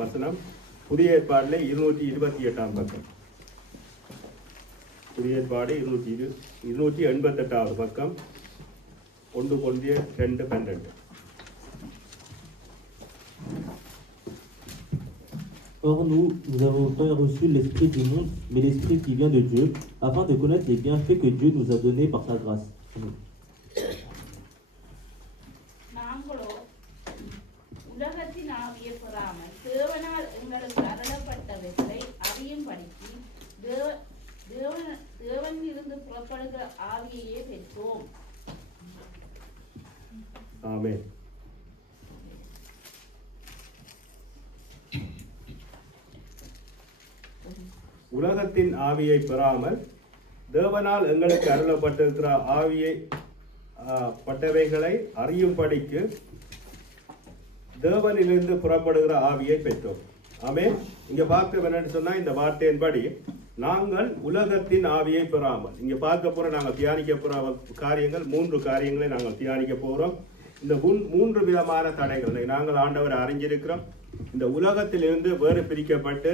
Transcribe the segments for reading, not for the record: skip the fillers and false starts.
வசனம் புதிய ஏற்பாடில் 228 பக்கம். புதிய ஏற்பாடு 288 பக்கம் 1 Corinthiens 2:12. Or nous avons pas reçu l'esprit du monde, mais l'esprit qui vient de Dieu, afin de connaître les bienfaits que Dieu nous a donnés par sa grâce. நாங்களோ உலகத்தின் ஆவியை பெறாமல் தேவனால் எங்களுக்கு அருளப்பட்டவைகளை அறியும்படிக்கு தேவனிலிருந்து புறப்படுகிற ஆவியையே பெற்றோம். ஆமென். உலகத்தின் ஆவியை பெறாமல் தேவனால் எங்களுக்கு அருளப்பட்டிருக்கிற ஆவியை பட்டவைகளை அறியும்படிக்கு தேவனிலிருந்து புறப்படுகிற ஆவியை பெற்றோம். ஆமென். இங்க பார்க்க என்னன்னு சொன்னா, இந்த வார்த்தையின்படி நாங்கள் உலகத்தின் ஆவியை பெறாமல், இங்க பார்க்க போற நாங்கள் தியானிக்க போற காரியங்கள் 3 காரியங்களை நாங்கள் தியானிக்க போறோம். இந்த 3 விதமான தடைகளை நாங்கள் ஆண்டவரை அறிஞ்சிருக்கிறோம். இந்த உலகத்திலிருந்து வேறு பிரிக்கப்பட்டு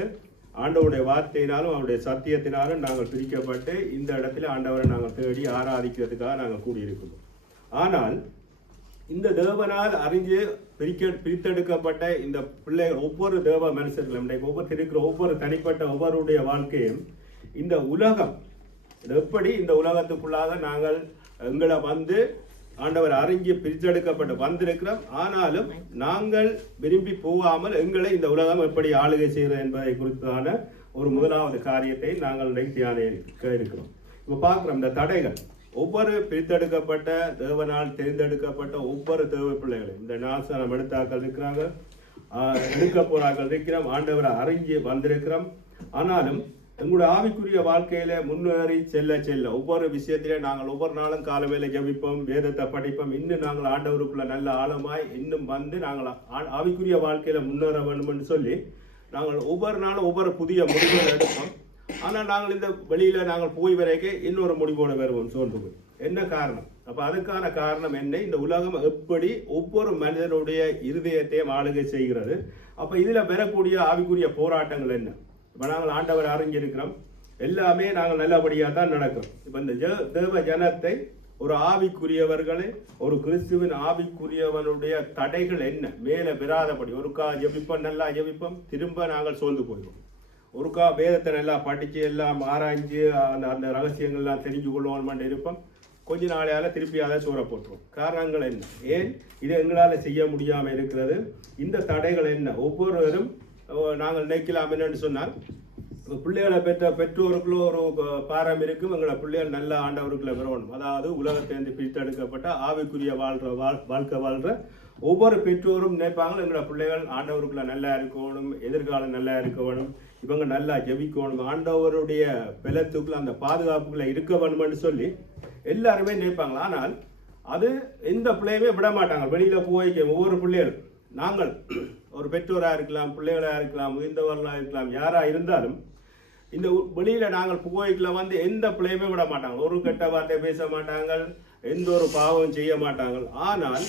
ஆண்டவருடைய வார்த்தையினாலும் அவருடைய சத்தியத்தினாலும் நாங்கள் பிரிக்கப்பட்டு இந்த இடத்துல ஆண்டவரை நாங்கள் தேடி ஆராதிக்கிறதுக்காக நாங்கள் கூடியிருக்கிறோம். ஆனால் இந்த தேவனால் அறிஞ்சு பிரித்தெடுக்கப்பட்ட இந்த பிள்ளைகள் ஒவ்வொரு தேவ மனுஷர்களும் இருக்கிற ஒவ்வொரு தனிப்பட்ட ஒவ்வொருடைய வாழ்க்கையும் இந்த உலகம் எப்படி இந்த உலகத்துக்குள்ளாக நாங்கள் எங்களை வந்து ஆண்டவர் அறிஞ்சு பிரித்தெடுக்கப்பட்டு வந்திருக்கிறோம். ஆனாலும் நாங்கள் விரும்பி போகாமல் எங்களை இந்த உலகம் எப்படி ஆளுகை செய்கிறது என்பதை குறித்தான ஒரு முதலாவது காரியத்தை நாங்கள் தியானிக்க இருக்கிறோம். இப்போ பார்க்குறோம் இந்த தடைகள். ஒவ்வொரு பிரித்தெடுக்கப்பட்ட தேவனால் தெரிந்தெடுக்கப்பட்ட ஒவ்வொரு தேவ பிள்ளைகளும் இந்த நாசனம் எடுத்தாக்கள் இருக்கிறாங்க, எடுக்க போறார்கள் இருக்கிறோம், ஆண்டவரை அறிஞ்சு வந்திருக்கிறோம். ஆனாலும் எங்களுடைய ஆவிக்குரிய வாழ்க்கையில முன்னேறி செல்ல ஒவ்வொரு விஷயத்திலே நாங்கள் ஒவ்வொரு நாளும் காலவேளை ஜெபிப்போம், வேதத்தை படிப்போம். இன்னும் நாங்கள் ஆண்டவருக்குள்ள நல்ல ஆழமாய் இன்னும் வந்து நாங்கள் ஆவிக்குரிய வாழ்க்கையில முன்னேற வேண்டும் என்று சொல்லி நாங்கள் ஒவ்வொரு நாளும் ஒவ்வொரு புதிய முடிவுகளை எடுப்போம். ஆனால் நாங்கள் இந்த வெளியில நாங்கள் போய் வரைக்கும் இன்னொரு முடிவோடு வருவோம், சோர்ந்து போய். என்ன காரணம்? அப்ப அதுக்கான காரணம் என்ன? இந்த உலகம் எப்படி ஒவ்வொரு மனிதனுடைய இருதயத்தையும் ஆளுகை செய்கிறது. அப்ப இதுல பெறக்கூடிய ஆவிக்குரிய போராட்டங்கள் என்ன? இப்ப நாங்கள் ஆண்டவர் அறிஞ்சிருக்கிறோம், எல்லாமே நாங்கள் நல்லபடியா தான் நடக்கிறோம். இப்ப இந்த தேவ ஜனத்தை ஒரு ஆவிக்குரியவர்களை ஒரு கிறிஸ்துவின் ஆவிக்குரியவனுடைய தடைகள் என்ன? மேல பெறாதபடி ஒருக்கா ஜெபிப்போம், நல்லா ஜெபிப்போம், திரும்ப நாங்கள் சோர்ந்து போயிடுவோம். ஒருக்கா வேதத்தை நல்லா படிச்சு எல்லாம் ஆராய்ஞ்சு அந்த ரகசியங்கள்லாம் தெரிஞ்சு கொள்வோம் இருப்போம். கொஞ்ச நாளையால திருப்பி அதை சோற போட்டுருவோம். காரணங்கள் என்ன? ஏன் இதை எங்களால் செய்ய முடியாமல் இருக்கிறது? இந்த தடைகள் என்ன? ஒவ்வொருவரும் நாங்கள் நினைக்கலாம் என்னன்னு சொன்னால், பிள்ளைகளை பெற்ற பெற்றோருக்குள்ள ஒரு பாரம் இருக்கும், எங்களை பிள்ளைகள் நல்ல ஆண்டவருக்குள்ள வரணும். அதாவது உலகத்திலிருந்து பிரித்தெடுக்கப்பட்ட ஆவிக்குரிய வாழ்க்கை வாழ்ற ஒவ்வொரு பெற்றோரும் நினைப்பாங்க, எங்களோட பிள்ளைகள் ஆண்டவருக்குள்ள நல்லா இருக்கணும், எதிர்காலம் நல்லா இருக்கணும், இவங்க நல்லா ஜெபிக்கணும், ஆண்டவருடைய பலத்துக்குள்ள அந்த பாதுகாப்புக்குள்ள இருக்க வேணும்னு சொல்லி எல்லாருமே நினைப்பாங்க. ஆனால் அது எந்த பிள்ளையுமே விட மாட்டாங்க. வெளியில போய் ஒவ்வொரு பிள்ளைகள், நாங்கள் ஒரு பெற்றோராக இருக்கலாம், பிள்ளைகளாக இருக்கலாம், முதிர்ந்தவர்களாக இருக்கலாம், யாரா இருந்தாலும் இந்த வெளியில நாங்கள் புகைக்குள்ள வந்து எந்த பிள்ளையுமே விட மாட்டாங்க. ஒரு கெட்ட வார்த்தை பேச மாட்டாங்க, எந்த ஒரு பாவம் செய்ய மாட்டாங்க. ஆனால்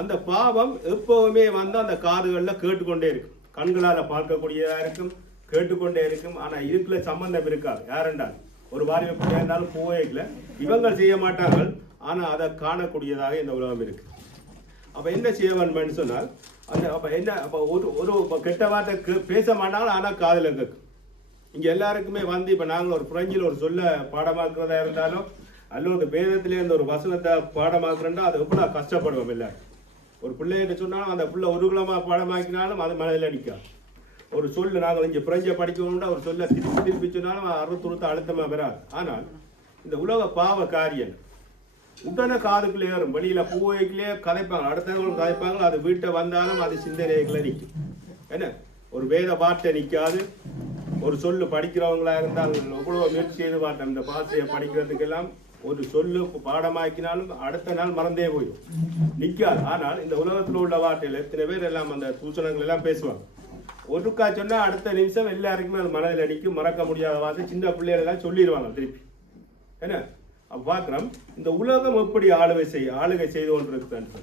அந்த பாவம் எப்பவுமே வந்து அந்த காதுகளில் கேட்டுக்கொண்டே இருக்கும், கண்களால் பார்க்கக்கூடியதா இருக்கும், கேட்டுக்கொண்டே இருக்கும். ஆனா இதுக்குள்ள சம்பந்தம் இருக்காது. யாரென்றால் ஒரு வாரியம் பிள்ளையா இருந்தாலும் புகைக்குள்ள இவங்க செய்ய மாட்டாங்க, ஆனா அதை காணக்கூடியதாக இந்த உலகம் இருக்கு. அப்ப என்ன செய்ய வேணும்னு சொன்னால், அந்த அப்ப என்ன, அப்ப ஒரு கெட்ட வார்த்தை பேச மாட்டாங்க, ஆனா காதுல கேட்கும். இங்க எல்லாருக்குமே வந்து இப்ப நாங்கள் ஒரு பிரெஞ்சில் ஒரு சொல்ல பாடமாக்குறதா இருந்தாலும் அல்லது வேதத்திலே இந்த ஒரு வசனத்தை பாடமாக்குறோம்னா அது எவ்வளவு கஷ்டப்படுவோம். இல்லை ஒரு பிள்ளைகிட்ட சொன்னாலும் அந்த பிள்ளை ஒரு குலமா பாடமாக்கினாலும் அது மனதில் அடிக்காது. ஒரு சொல்லு நாங்கள் இங்கே பிரெஞ்சை படிக்கணும்னா ஒரு சொல்ல திருப்பி சொன்னாலும் அறுத்துறுத்த அழுத்தமா வராது. ஆனால் இந்த உலக பாவ காரியம் உடனே காதுக்குள்ளே ஏறும். வெளியில பூவைக்குள்ளே கதைப்பாங்க, அடுத்தவங்களும் கதைப்பாங்க, அது வீட்டை வந்தாலும் அது சிந்தனைகளை நிற்கும். என்ன ஒரு வேத வார்த்தை நிற்காது. ஒரு சொல்லு படிக்கிறவங்களா இருந்தால் எவ்வளவு முயற்சி செய்து பார்த்தோம் இந்த பாசையை படிக்கிறதுக்கெல்லாம், ஒரு சொல்லு பாடமாக்கினாலும் அடுத்த நாள் மறந்தே போயிடும், நிற்காது. ஆனால் இந்த உலகத்தில் உள்ள வார்த்தைகள் எத்தனை பேர் எல்லாம் அந்த தூஷணங்கள் எல்லாம் பேசுவாங்க. ஒருக்கா சொன்னா அடுத்த நிமிஷம் எல்லாருக்குமே அது மனதில் அடிக்கும், மறக்க முடியாத வார்த்தை. சின்ன பிள்ளைகள் எல்லாம் சொல்லிடுவாங்க திருப்பி. என்ன பார்க்கிறோம், இந்த உலகம் எப்படி ஆளுகை செய்து கொண்டிருக்கு.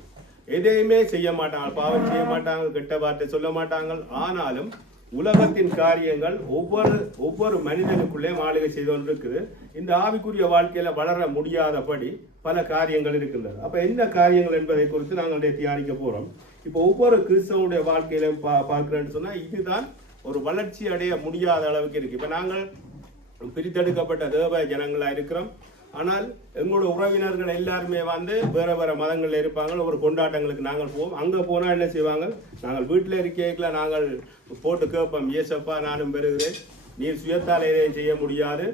எதையுமே செய்ய மாட்டாங்க, பாவம் செய்ய மாட்டாங்க, கெட்ட வார்த்தை சொல்ல மாட்டாங்க. ஆனாலும் உலகத்தின் காரியங்கள் ஒவ்வொரு மனிதனுக்குள்ளே ஆளுகை செய்து கொண்டிருக்குது. இந்த ஆவிக்குரிய வாழ்க்கையில வளர முடியாதபடி பல காரியங்கள் இருக்கின்றன. அப்ப என்ன காரியங்கள் என்பதை குறித்து நாங்கள் தியானிக்க போறோம். இப்போ ஒவ்வொரு கிறிஸ்தவனுடைய வாழ்க்கையிலும் பார்க்கிறேன்னு சொன்னா இதுதான் ஒரு வளர்ச்சி அடைய முடியாத அளவுக்கு இருக்கு. இப்ப நாங்கள் பிரித்தெடுக்கப்பட்ட தேவ ஜனங்களா இருக்கிறோம். ஆனால் எங்களோட உறவினர்கள் எல்லாருமே வேற வேற மதங்கள்ல இருப்பாங்க. ஒரு கொண்டாட்டங்களுக்கு நாங்கள் போவோம். அங்க போனா என்ன செய்வாங்க, நாங்கள் வீட்டில் இருக்கையில நாங்கள் போட்டு கேட்போம், ஏசப்பா நானும் பெறுகிறேன், நீர் சுயத்தால் எதையும் செய்ய முடியாது.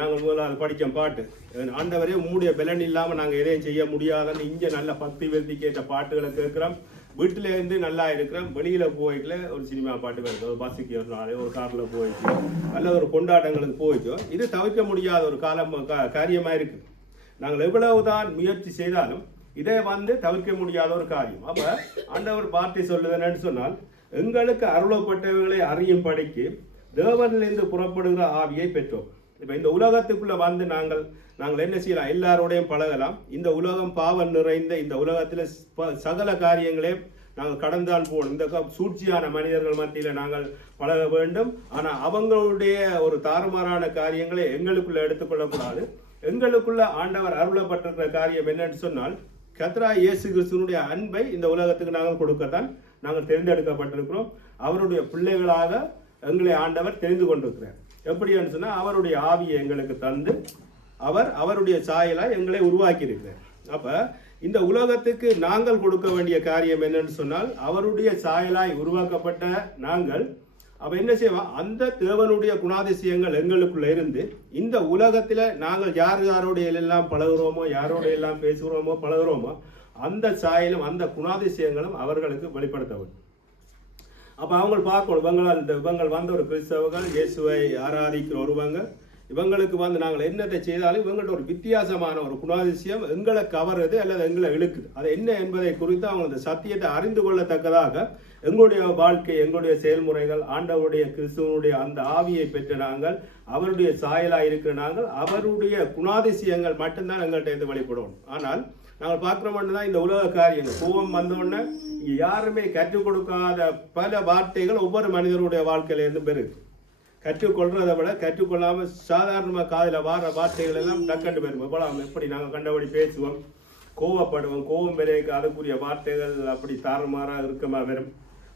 நாங்கள் முதல்ல அது படித்தோம் பாட்டு, ஆண்டவரே உம்முடைய பலன் இல்லாமல் நாங்கள் எதையும் செய்ய முடியாதுன்னு இங்கே நல்ல பக்தி வெறுத்தி கேட்ட பாட்டுகளை கேட்குறோம். வீட்டில இருந்து நல்லா இருக்கிறோம். வெளியில போய்க்கல ஒரு சினிமா பாட்டு வருது, ஒரு பஸ்ஸுக்கு ஒரு நாளே ஒரு கார்ல போயிட்டு நல்ல ஒரு கொண்டாட்டங்களுக்கு போயிட்டோம். இது தவிர்க்க முடியாத ஒரு காரியமா இருக்கு. நாங்கள் எவ்வளவுதான் முயற்சி செய்தாலும் இதை தவிர்க்க முடியாத ஒரு காரியம். அப்ப ஆண்டவர் வார்த்தை சொல்லுதுன்னு சொன்னால், எங்களுக்கு அருளப்பட்டவர்களை அறியும் படிக்கு தேவனிலிருந்து புறப்படுகிற ஆவியை பெற்றோம். இப்ப இந்த உலகத்துக்குள்ள நாங்கள் என்ன செய்யலாம், எல்லாரோடையும் பழகலாம். இந்த உலகம் பாவம் நிறைந்த இந்த உலகத்துல சகல காரியங்களையும் நாங்கள் கடந்தால் போகணும். இந்த சூழ்ச்சியான மனிதர்கள் மத்தியில நாங்கள் பழக வேண்டும். ஆனா அவங்களுடைய ஒரு தாறுமாறான காரியங்களை எங்களுக்குள்ள எடுத்துக்கொள்ளக்கூடாது. எங்களுக்குள்ள ஆண்டவர் அருளப்பட்டிருக்கிற காரியம் என்னன்னு சொன்னால், கர்த்தராகிய இயேசு கிறிஸ்துவினுடைய அன்பை இந்த உலகத்துக்கு நாங்கள் கொடுக்கத்தான் நாங்கள் தேர்ந்தெடுக்கப்பட்டிருக்கிறோம். அவருடைய பிள்ளைகளாக எங்களை ஆண்டவர் தெரிந்து கொண்டிருக்கிறார். எப்படின்னு சொன்னா, அவருடைய ஆவியை எங்களுக்கு தந்து அவருடைய சாயலாய் எங்களை உருவாக்கி இருக்கிறார். அப்ப இந்த உலகத்துக்கு நாங்கள் கொடுக்க வேண்டிய காரியம் என்னன்னு சொன்னால், அவருடைய சாயலாய் உருவாக்கப்பட்ட நாங்கள் அப்ப என்ன செய்வோம், அந்த தேவனுடைய குணாதிசயங்கள் எங்களுக்குள்ள இருந்து இந்த உலகத்துல நாங்கள் யாரோடைய எல்லாம் பழகுறோமோ, யாரோட எல்லாம் பேசுகிறோமோ பழகுறோமோ, அந்த சாயலும் அந்த குணாதிசயங்களும் அவர்களுக்கு வெளிப்படுத்த வேண்டும். அப்ப அவங்க பார்க்கணும், இவங்க ஒரு கிறிஸ்தவர்கள், இயேசுவை ஆராதிக்கிற ஒருவங்க, இவங்களுக்கு நாங்கள் என்னத்தை செய்தாலும் இவங்கள்ட்ட ஒரு வித்தியாசமான ஒரு குணாதிசயம் எங்களை கவருது அல்லது எங்களை இழுக்குது. அது என்ன என்பதை குறித்து அவங்க அந்த சத்தியத்தை அறிந்து கொள்ளத்தக்கதாக எங்களுடைய வாழ்க்கை, எங்களுடைய செயல்முறைகள், ஆண்டவருடைய கிறிஸ்துவனுடைய அந்த ஆவியை பெற்ற நாங்கள், அவருடைய சாயலாக இருக்கிற நாங்கள், அவருடைய குணாதிசயங்கள் மட்டும்தான் எங்கள்கிட்ட இருந்து வெளிப்படணும். ஆனால் நாங்கள் பார்க்குறோம்னு தான் இந்த உலக காரியங்கள் கோபம் வந்தோடனே யாருமே கற்றுக் கொடுக்காத பல வார்த்தைகள் ஒவ்வொரு மனிதனுடைய வாழ்க்கையில இருந்து பெருகு. கற்றுக்கொள்றதை விட கற்றுக்கொள்ளாம சாதாரணமாக காதில் வார வார்த்தைகள் எல்லாம் டக்கண்டு பெறும். எப்படி நாங்கள் கண்டபடி பேசுவோம், கோவப்படுவோம், கோபம் பெருக அதுக்குரிய வார்த்தைகள் அப்படி தாறுமாறாக இருக்கமா வரும்.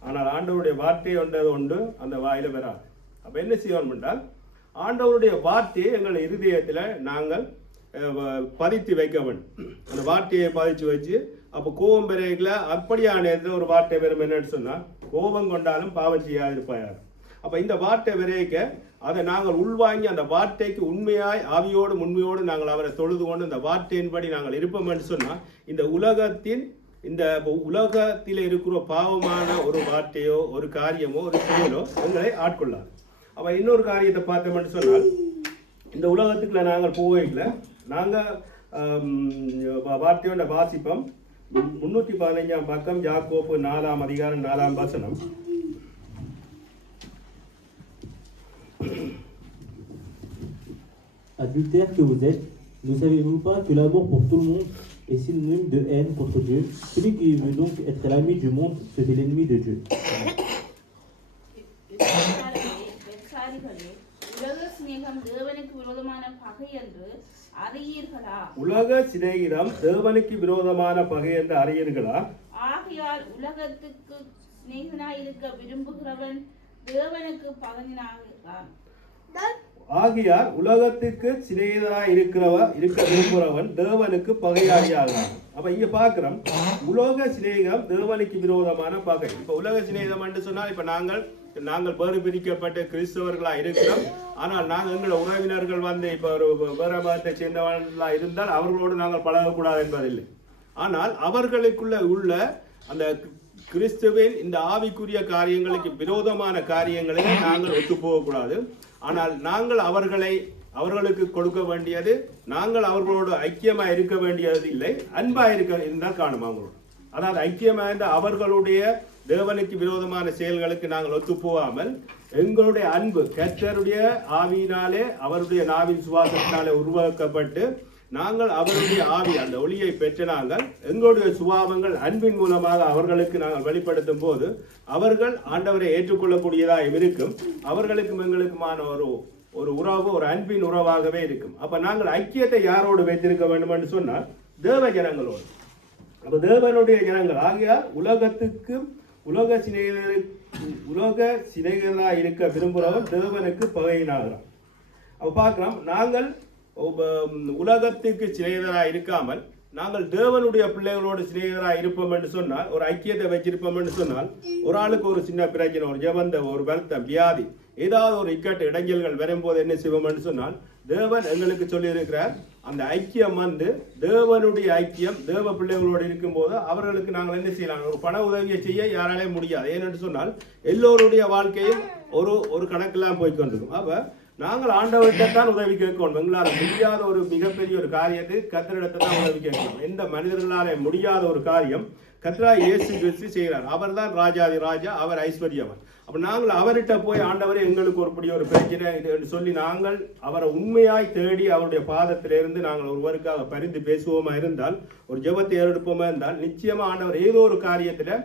ஆனால் ஆண்டவருடைய வார்த்தை ஒன்று அந்த வாயில வராது. அப்ப என்ன செய்யணும் என்றால், ஆண்டவருடைய வார்த்தையை எங்கள் இருதயத்துல நாங்கள் பதித்து வைக்க வேண்டும். அந்த வார்த்தையை பதிச்சு வச்சு அப்போ கோபம் பெருகல அப்படியான ஒரு வார்த்தை வரும். என்னன்னு சொன்னா, கோபம் கொண்டாலும் பாவம் செய்யாதிருப்பாயார். அப்ப இந்த வார்த்தை விரைக்க அதை நாங்கள் உள்வாங்கி அந்த வார்த்தைக்கு உண்மையாய் ஆவியோடு உண்மையோடு நாங்கள் அவரை தொழுது கொண்டு அந்த வார்த்தையின்படி நாங்கள் இருப்போம் என்று சொன்னால், இந்த உலகத்தில் இருக்கிற பாவமான ஒரு வார்த்தையோ ஒரு காரியமோ ஒரு செயலோ எங்களை ஆட்கொள்ளாது. அப்ப இன்னொரு காரியத்தை பார்த்தோம்னு சொன்னால், இந்த உலகத்துக்குள்ள நாங்கள் போகல, நாங்கள் வார்த்தையோட வாசிப்போம். 315 பக்கம், யாக்கோப்பு 4 அதிகாரம் 4 வசனம். Adultères que vous êtes, ne savez-vous pas que l'amour pour tout le monde est synonyme de haine contre Dieu? Celui qui veut donc être l'ami du monde se fait l'ennemi de Dieu. உலக சிநேகிதம் தேவனுக்கு விரோதமான பகை என்று அறியீர்களா? ஆகையால் உலகத்துக்கு சிநேகிதனாய் இருக்க விரும்புகிறவன் தேவனுக்கு பகைஞனாகிறான். ஆகையால் உலகத்துக்கு சிநேகிதனாய் இருக்க விரும்புகிறவன் தேவனுக்கு பகையாளியாகிறான். அப்ப இங்க பாக்குறோம், உலக சிநேகம் தேவனுக்கு விரோதமான பகை. இப்ப உலக சிநேகம் என்று சொன்னால், இப்ப நாங்கள் வேறு பிரிக்கப்பட்ட கிறிஸ்தவர்களா இருக்கிறோம். ஆனால் நாங்கள் எங்களோட உறவினர்கள் இப்ப ஒரு வேற மதத்தை சேர்ந்தவர்களா இருந்தால் அவர்களோடு நாங்கள் பழகக்கூடாது என்பதில்லை. ஆனால் அவர்களுக்குள்ள உள்ள அந்த கிறிஸ்துவின் இந்த ஆவிக்குரிய காரியங்களுக்கு விரோதமான காரியங்களை நாங்கள் ஒத்து போகக்கூடாது. ஆனால் நாங்கள் அவர்களுக்கு கொடுக்க வேண்டியது, நாங்கள் அவர்களோடு ஐக்கியமா இருக்க வேண்டியது இல்லை, அன்பா இருந்தால் காணும் அவங்களோட. அதாவது ஐக்கியமா இருந்த அவர்களுடைய தேவனுக்கு விரோதமான செயல்களுக்கு நாங்கள் ஒத்து போகாமல், எங்களுடைய அன்பு கர்த்தருடைய ஆவியினாலே அவருடைய நாவின் சுவாசத்தினாலே உருவாக்கப்பட்டு நாங்கள் அவருடைய ஆவி அந்த ஒளியை பெற்ற நாங்கள் எங்களுடைய சுபாவங்கள் அன்பின் மூலமாக அவர்களுக்கு நாங்கள் வெளிப்படுத்தும் போது அவர்கள் ஆண்டவரை ஏற்றுக்கொள்ளக்கூடியதாக இருக்கும். அவர்களுக்கும் எங்களுக்குமான ஒரு உறவு ஒரு அன்பின் உறவாகவே இருக்கும். அப்ப நாங்கள் ஐக்கியத்தை யாரோடு வைத்திருக்க வேண்டும் என்று சொன்னால் தேவ ஜனங்களோடு. அப்ப தேவனுடைய ஜனங்கள் ஆகியால் உலக சிநேகிதராக இருக்க விரும்புகிறவர் தேவனுக்கு பகையினாகிறார். அப்ப பார்க்கலாம், நாங்கள் உலகத்துக்கு சிநேகிதராக இருக்காமல் நாங்கள் தேவனுடைய பிள்ளைகளோடு சிநேகிதராக இருப்போம் என்று சொன்னால், ஒரு ஐக்கியத்தை வச்சிருப்போம் என்று சொன்னால், ஒரு ஆளுக்கு ஒரு சின்ன பிரச்சனை, ஒரு ஜெபந்த, ஒரு வருத்தம், வியாதி, ஏதாவது ஒரு இக்கட்டு இடைஞ்சல்கள் வரும்போது என்ன செய்வோம் என்று சொன்னால், தேவன் எங்களுக்கு சொல்லி இருக்கிறார், அந்த ஐக்கியம் தேவனுடைய ஐக்கியம் தேவ பிள்ளைகளோடு இருக்கும்போது அவர்களுக்கு நாங்கள் என்ன செய்யலாம், ஒரு பண உதவியை செய்ய யாராலே முடியாது. ஏனென்று சொன்னால் எல்லோருடைய வாழ்க்கையும் ஒரு கணக்கெல்லாம் போய்கொண்டிருக்கும். அப்ப நாங்கள் ஆண்டவர்கிட்டத்தான் உதவி கேட்கணும். எங்களால் முடியாத ஒரு மிகப்பெரிய ஒரு காரியத்தை கர்த்தரிடத்தை தான் உதவி கேட்கணும். எந்த மனிதர்களாலே முடியாத ஒரு காரியம் கர்த்தராகிய இயேசு கிறிஸ்து செய்கிறார். அவர் தான் ராஜாதி ராஜா, அவர் ஐஸ்வர்யவன். அப்ப நாங்கள் அவர்கிட்ட போய் ஆண்டவரே எங்களுக்கு ஒரு பிரச்சனை என்று சொல்லி நாங்கள் அவரை உண்மையாய் தேடி அவருடைய பாதத்திலிருந்து நாங்கள் ஒருவருக்காக பரிந்து பேசுவோமா இருந்தால், ஒரு ஜெபத்தை ஏறெடுப்போமா இருந்தால், நிச்சயமா ஆண்டவர் ஏதோ ஒரு காரியத்துல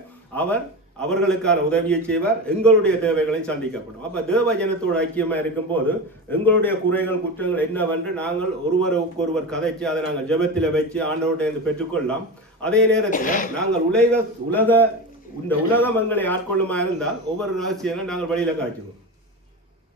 அவர்களுக்கான உதவியை செய்வார். எங்களுடைய தேவைகளையும் சந்திக்கப்படும். அப்ப தேவ ஜனத்தோட ஐக்கியமா இருக்கும் போது எங்களுடைய குறைகள் குற்றங்கள் என்னவென்று நாங்கள் ஒருவருக்கொருவர் கதைச்சு அதை நாங்கள் ஜெபத்தில் வச்சு ஆண்டவருடைய பெற்றுக்கொள்ளலாம். அதே நேரத்தில் நாங்கள் இந்த உலகம் எங்களை ஆட்கொள்ளுமா இருந்தால் ஒவ்வொரு ரகசியங்களும் நாங்கள் வழியில காய்ச்சுவோம்.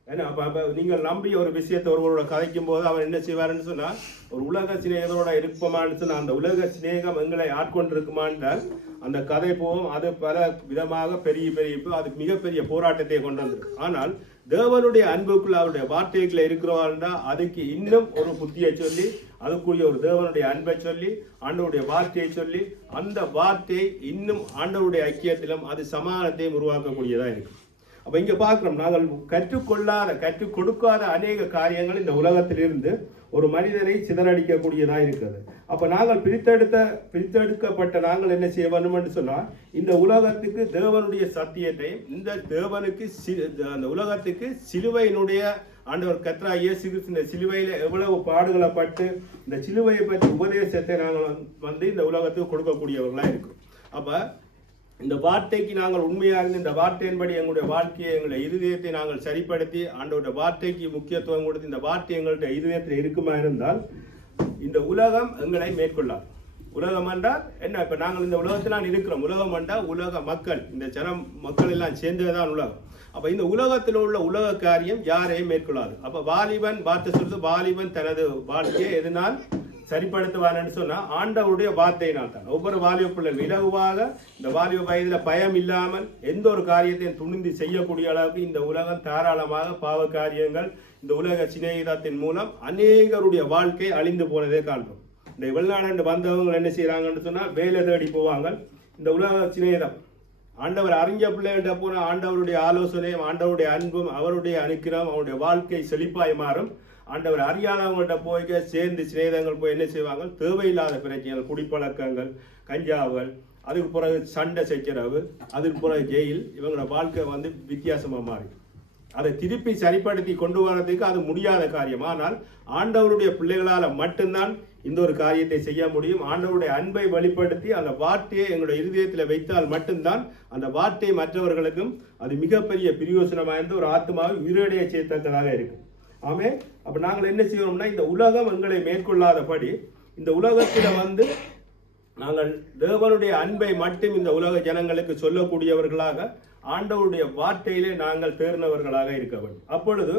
ஏன்னா அப்ப நீங்கள் நம்பி ஒரு விஷயத்தை ஒருவரோட கதைக்கும் போது அவர் என்ன செய்வாருன்னு சொன்னா, ஒரு உலக சிநேகத்தோட இருப்போமான்னு சொன்னா அந்த உலக சிநேகம் எங்களை ஆட்கொண்டிருக்குமான்றால் அந்த கதை போகும். அது பல விதமாக பெரிய அது மிகப்பெரிய போராட்டத்தை கொண்டு வந்துடும். ஆனால் தேவனுடைய அன்புக்குள்ள அவருடைய வார்த்தைகளை இருக்கிறோம்னா அதுக்கு இன்னும் ஒரு புத்தியை சொல்லி, அதுக்குரிய ஒரு தேவனுடைய அன்பை சொல்லி, ஆண்டவருடைய வார்த்தையை சொல்லி, அந்த வார்த்தை இன்னும் ஆண்டவருடைய ஐக்கியத்திலும் அது சமாதானத்தையும் உருவாக்கக்கூடியதா இருக்கும். அப்ப இங்க பார்க்கிறோம், நாங்கள் கற்றுக் கொடுக்காத அநேக காரியங்கள் இந்த உலகத்திலிருந்து ஒரு மனிதனை சிதறடிக்கக்கூடியதா இருக்கிறது. அப்ப நாங்கள் பிரித்தெடுக்கப்பட்ட நாங்கள் என்ன செய்ய வேண்டும் என்று சொன்னால், இந்த உலகத்துக்கு தேவனுடைய சத்தியத்தை, இந்த தேவனுக்கு அந்த உலகத்துக்கு சிலுவையினுடைய ஆண்டவர் கர்த்தராகிய இயேசு கிறிஸ்து இந்த சிலுவையில எவ்வளவு பாடுகளை பட்டு இந்த சிலுவையை பற்றி உபதேசத்தை நாங்கள் இந்த உலகத்துக்கு கொடுக்கக்கூடியவர்களா இருக்கிறோம். அப்ப இந்த வார்த்தைக்கு நாங்கள் உண்மையாக இருந்து இந்த வார்த்தையின்படி எங்களுடைய வாழ்க்கையை, எங்களுடைய இருதயத்தை நாங்கள் சரிப்படுத்தி ஆண்டவருடைய வார்த்தைக்கு முக்கியத்துவம் கொடுத்து இந்த வார்த்தை எங்களுடைய இருதயத்தில் இருக்குமா இருந்தால் இந்த உலகம் எங்களை மேற்கொள்ளாது. உலகம் என்றால் என்ன? இப்ப நாங்கள் இந்த உலகத்தில் இருக்கிறோம். உலகம் என்றால் உலக மக்கள், இந்த மக்கள் எல்லாம் சேர்ந்ததுதான் உலகம். அப்ப இந்த உலகத்தில் உள்ள உலக காரியம் யாரையும் மேற்கொள்ளாது. அப்ப வாலிபன் வார்த்தை சொல்லுது, வாலிபன் தனது வாழ்க்கையை எதனால் சரிப்படுத்துவான்னு சொன்னா ஆண்டவருடைய வார்த்தையினால் தான். ஒவ்வொரு வாலிப பிள்ளைகள் இலகுவாக இந்த வாலிப வயதுல பயம் இல்லாமல் எந்த ஒரு காரியத்தையும் துணிந்து செய்யக்கூடிய அளவுக்கு இந்த உலகம் தாராளமாக பாவ காரியங்கள், இந்த உலக சிநேகிதத்தின் மூலம் அநேகருடைய வாழ்க்கை அழிந்து போனதே காண்போம். இந்த வெளிநாடு வந்தவங்க என்ன செய்யறாங்கன்னு சொன்னா வேலை தேடி போவாங்க. இந்த உலக சிநேகிதம் ஆண்டவர் அறிஞ்ச பிள்ளைகள்கிட்ட போன ஆண்டவருடைய ஆலோசனையும் ஆண்டவருடைய அன்பும் அவருடைய அனுக்கிரம் அவருடைய வாழ்க்கை செழிப்பாய் மாறும். ஆண்டவர் அறியாதவங்கள்ட்ட போய் சேர்ந்து சிநேகிதங்கள் போய் என்ன செய்வாங்க, தேவையில்லாத பிரச்சனைகள், குடிப்பழக்கங்கள், கஞ்சாவுகள், அதுக்கு பிறகு சண்டை சச்சரவு, அதுக்கு பிறகு ஜெயில், இவங்களோட வாழ்க்கை வித்தியாசமா மாறி அதை திருப்பி சரிப்படுத்தி கொண்டு வரதுக்கு அது முடியாத காரியம். ஆனால் ஆண்டவருடைய பிள்ளைகளால் மட்டும்தான் இந்த ஒரு காரியத்தை செய்ய முடியும். ஆண்டவருடைய அன்பை வெளிப்படுத்தி அந்த வார்த்தையை எங்களுடைய இருதயத்தில் வைத்தால் மட்டும்தான் அந்த வார்த்தை மற்றவர்களுக்கும் அது மிகப்பெரிய பிரயோசனமாக இருந்து ஒரு ஆத்மாவை உயிரடைய செய்யத்தக்கதாக இருக்கும். ஆமே. அப்ப நாங்கள் என்ன செய்யணும்னா, இந்த உலகம் எங்களை மேற்கொள்ளாதபடி இந்த உலகத்தில் நாங்கள் தேவனுடைய அன்பை மட்டும் இந்த உலக ஜனங்களுக்கு சொல்லக்கூடியவர்களாக ஆண்டவருடைய வார்த்தையிலே நாங்கள் தேர்ந்தவர்களாக இருக்க வேண்டும். அப்பொழுது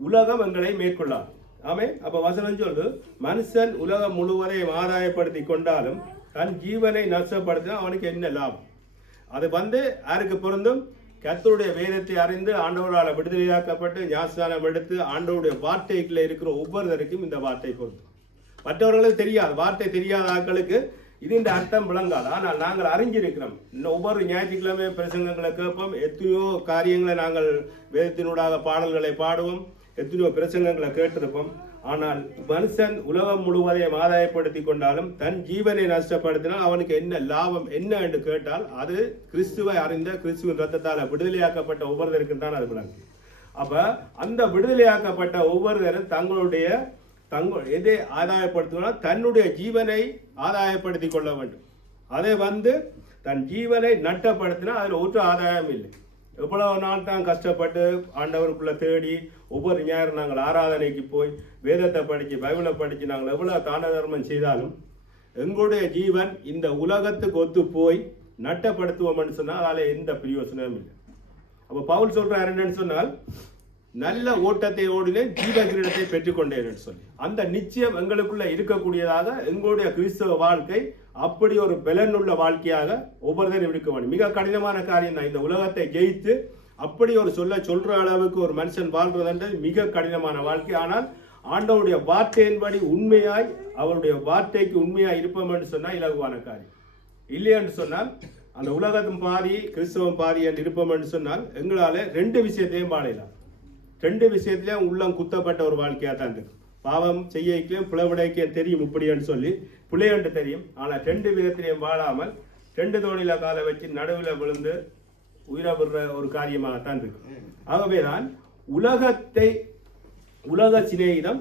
உலகம் எங்களை மேற்கொள்ளாது. ஆமே. அப்ப வசனம் சொல்லுது, மனுஷன் உலகம் முழுவதையும் ஆதாயப்படுத்தி கொண்டாலும் தன் ஜீவனை நஷ்டப்படுத்தினா அவனுக்கு என்ன லாபம்? அது யாருக்கு பொருந்தும்? கர்த்தருடைய வேதத்தை அறிந்து ஆண்டவரால் விடுதலையாக்கப்பட்டு ஞானஸ்நானம் எடுத்து ஆண்டவருடைய வார்த்தைக்குள்ள இருக்கிற ஒவ்வொருத்தருக்கும் இந்த வார்த்தை பொருந்தும். மற்றவர்களுக்கு தெரியாது, வார்த்தை தெரியாத ஆட்களுக்கு இந்த அர்த்தம் விளங்காது. ஆனால் நாங்கள் அறிஞ்சிருக்கிறோம். ஒவ்வொரு ஞாயிற்றுக்கிழமை பிரசங்கங்களை கேட்போம். எத்தனையோ காரியங்களை நாங்கள் வேதத்தினூடாக பாடல்களை பாடுவோம், எத்தனையோ பிரசங்கங்களை கேட்டிருப்போம். ஆனால் மனுஷன் உலகம் முழுவதையும் ஆதாயப்படுத்தி கொண்டாலும் தன் ஜீவனை நஷ்டப்படுத்தினால் அவனுக்கு என்ன லாபம் என்ன என்று கேட்டால் அது கிறிஸ்துவை அறிந்த கிறிஸ்துவின் ரத்தத்தால் விடுதலையாக்கப்பட்ட ஒவ்வொருத்தருக்கும் தான் அது விளங்கும். அப்ப அந்த விடுதலையாக்கப்பட்ட ஒவ்வொருத்தரும் எதை ஆதாயப்படுத்துவதால் தன்னுடைய ஜீவனை ஆதாயப்படுத்தி கொள்ள வேண்டும். அதை தன் ஜீவனை நட்டப்படுத்தினா அதில் ஒரு ஆதாயம் இல்லை. எவ்வளவு நாள் தான் கஷ்டப்பட்டு ஆண்டவருக்குள்ள தேடி ஒவ்வொரு ஞாயிறு நாங்கள் ஆராதனைக்கு போய் வேதத்தை படித்து பைபிளை படித்து நாங்கள் எவ்வளோ தான தர்மம் செய்தாலும் எங்களுடைய ஜீவன் இந்த உலகத்துக்கு ஒத்து போய் நட்டப்படுத்துவோம்னு சொன்னால் அதில் எந்த பிரயோசனமும் இல்லை. அப்போ பவுல் சொல்கிறார் என்னன்னு சொன்னால், நல்ல ஓட்டத்தை ஓடினேன், ஜீவ கிரீடத்தை பெற்றுக்கொண்டேன் சொல்லி அந்த நிச்சயம் எங்களுக்குள்ள இருக்கக்கூடியதாக எங்களுடைய கிறிஸ்தவ வாழ்க்கை அப்படி ஒரு பலனுள்ள வாழ்க்கையாக ஒவ்வொருத்தரும் இருக்க வேண்டும். மிக கடினமான காரியம் தான் இந்த உலகத்தை ஜெயித்து அப்படி ஒரு சொல்ற அளவுக்கு ஒரு மனுஷன் வாழ்றதுன்றது மிக கடினமான வாழ்க்கை. ஆனால் ஆண்டவருடைய வார்த்தையின்படி உண்மையாய் அவருடைய வார்த்தைக்கு உண்மையாய் இருப்போம் என்று சொன்னால் இலகுவான காரியம். இல்லையென்று சொன்னால் அந்த உலகத்தும் பாதி கிறிஸ்தவம் பாதி என்று இருப்போம் என்று சொன்னால் எங்களால் ரெண்டு விஷயத்தையும் வாழலாம். ரெண்டு விஷயத்திலையும் உள்ளம் குத்தப்பட்ட ஒரு வாழ்க்கையாக தான் இருக்கு. பாவம் செய்யக்கும் பிளவிடைக்கும் தெரியும் இப்படின்னு சொல்லி பிள்ளையன்று தெரியும். ஆனால் ரெண்டு விதத்திலையும் வாழாமல் ரெண்டு தோணில காலை வச்சு நடுவில் விழுந்து உயிரை விடுற ஒரு காரியமாகத்தான் இருக்கு. ஆகவேதான் உலக சிநேகிதம்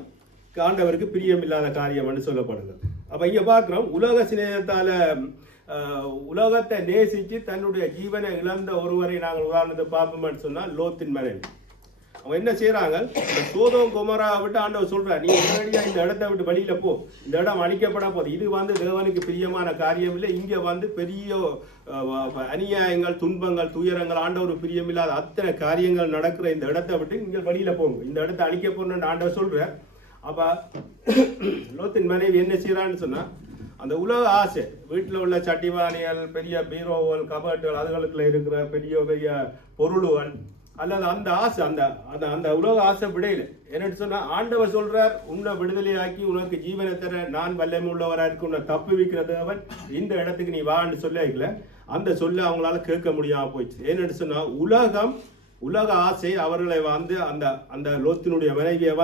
ஆண்டவருக்கு பிரியமில்லாத காரியம் என்று சொல்லப்படுது. அப்போ இங்கே பார்க்குறோம், உலக சிநேகத்தால் உலகத்தை நேசித்து தன்னுடைய ஜீவனை இழந்த ஒருவரை நாங்கள் உதாரணத்தை பார்ப்போம்னு சொன்னால் லோத்தின் மனைவி. அவங்க என்ன செய்யறாங்க, இந்த சோதோம் குமரா விட்டு ஆண்டவர் சொல்றார், நீ நேரடியாக இந்த இடத்தை விட்டு வெளியில போ, இந்த இடம் அழிக்கப்பட போகுது, இது தேவனுக்கு பிரியமான காரியம் இல்லை, இங்க பெரிய அநியாயங்கள் துன்பங்கள் துயரங்கள் ஆண்டவர் பிரியமில்லாத அத்தனை காரியங்கள் நடக்கிற இந்த இடத்தை விட்டு இங்க வெளியில போங்க, இந்த இடத்தை அழிக்க போகணும்னு ஆண்டவர் சொல்றார். அப்ப லோத்தின் மனைவி என்ன செய்யறான்னு சொன்னா, அந்த உலக ஆசை வீட்டில் உள்ள சட்டிவானிகள் பெரிய பீரோவல் கபட்டுகள் அதுகளுக்குள்ள இருக்கிற பெரிய பெரிய பொருள்கள் அல்லது அந்த ஆசை அந்த உலக ஆசை விடையில என்னன்னு சொன்னா ஆண்டவர் சொல்றார், உன்னை விடுதலையாக்கி உனக்கு ஜீவனை தர நான் வல்லமை உள்ளவராக இருக்கு, உன்னை தப்பு வைக்கிறது அவன் இந்த இடத்துக்கு நீ வான்னு சொல்ல அந்த சொல்ல அவங்களால கேட்க முடியாம போயிடுச்சு. ஏன்னு சொன்னா உலக ஆசை அவர்களை அந்த லோத்தினுடைய மனைவியை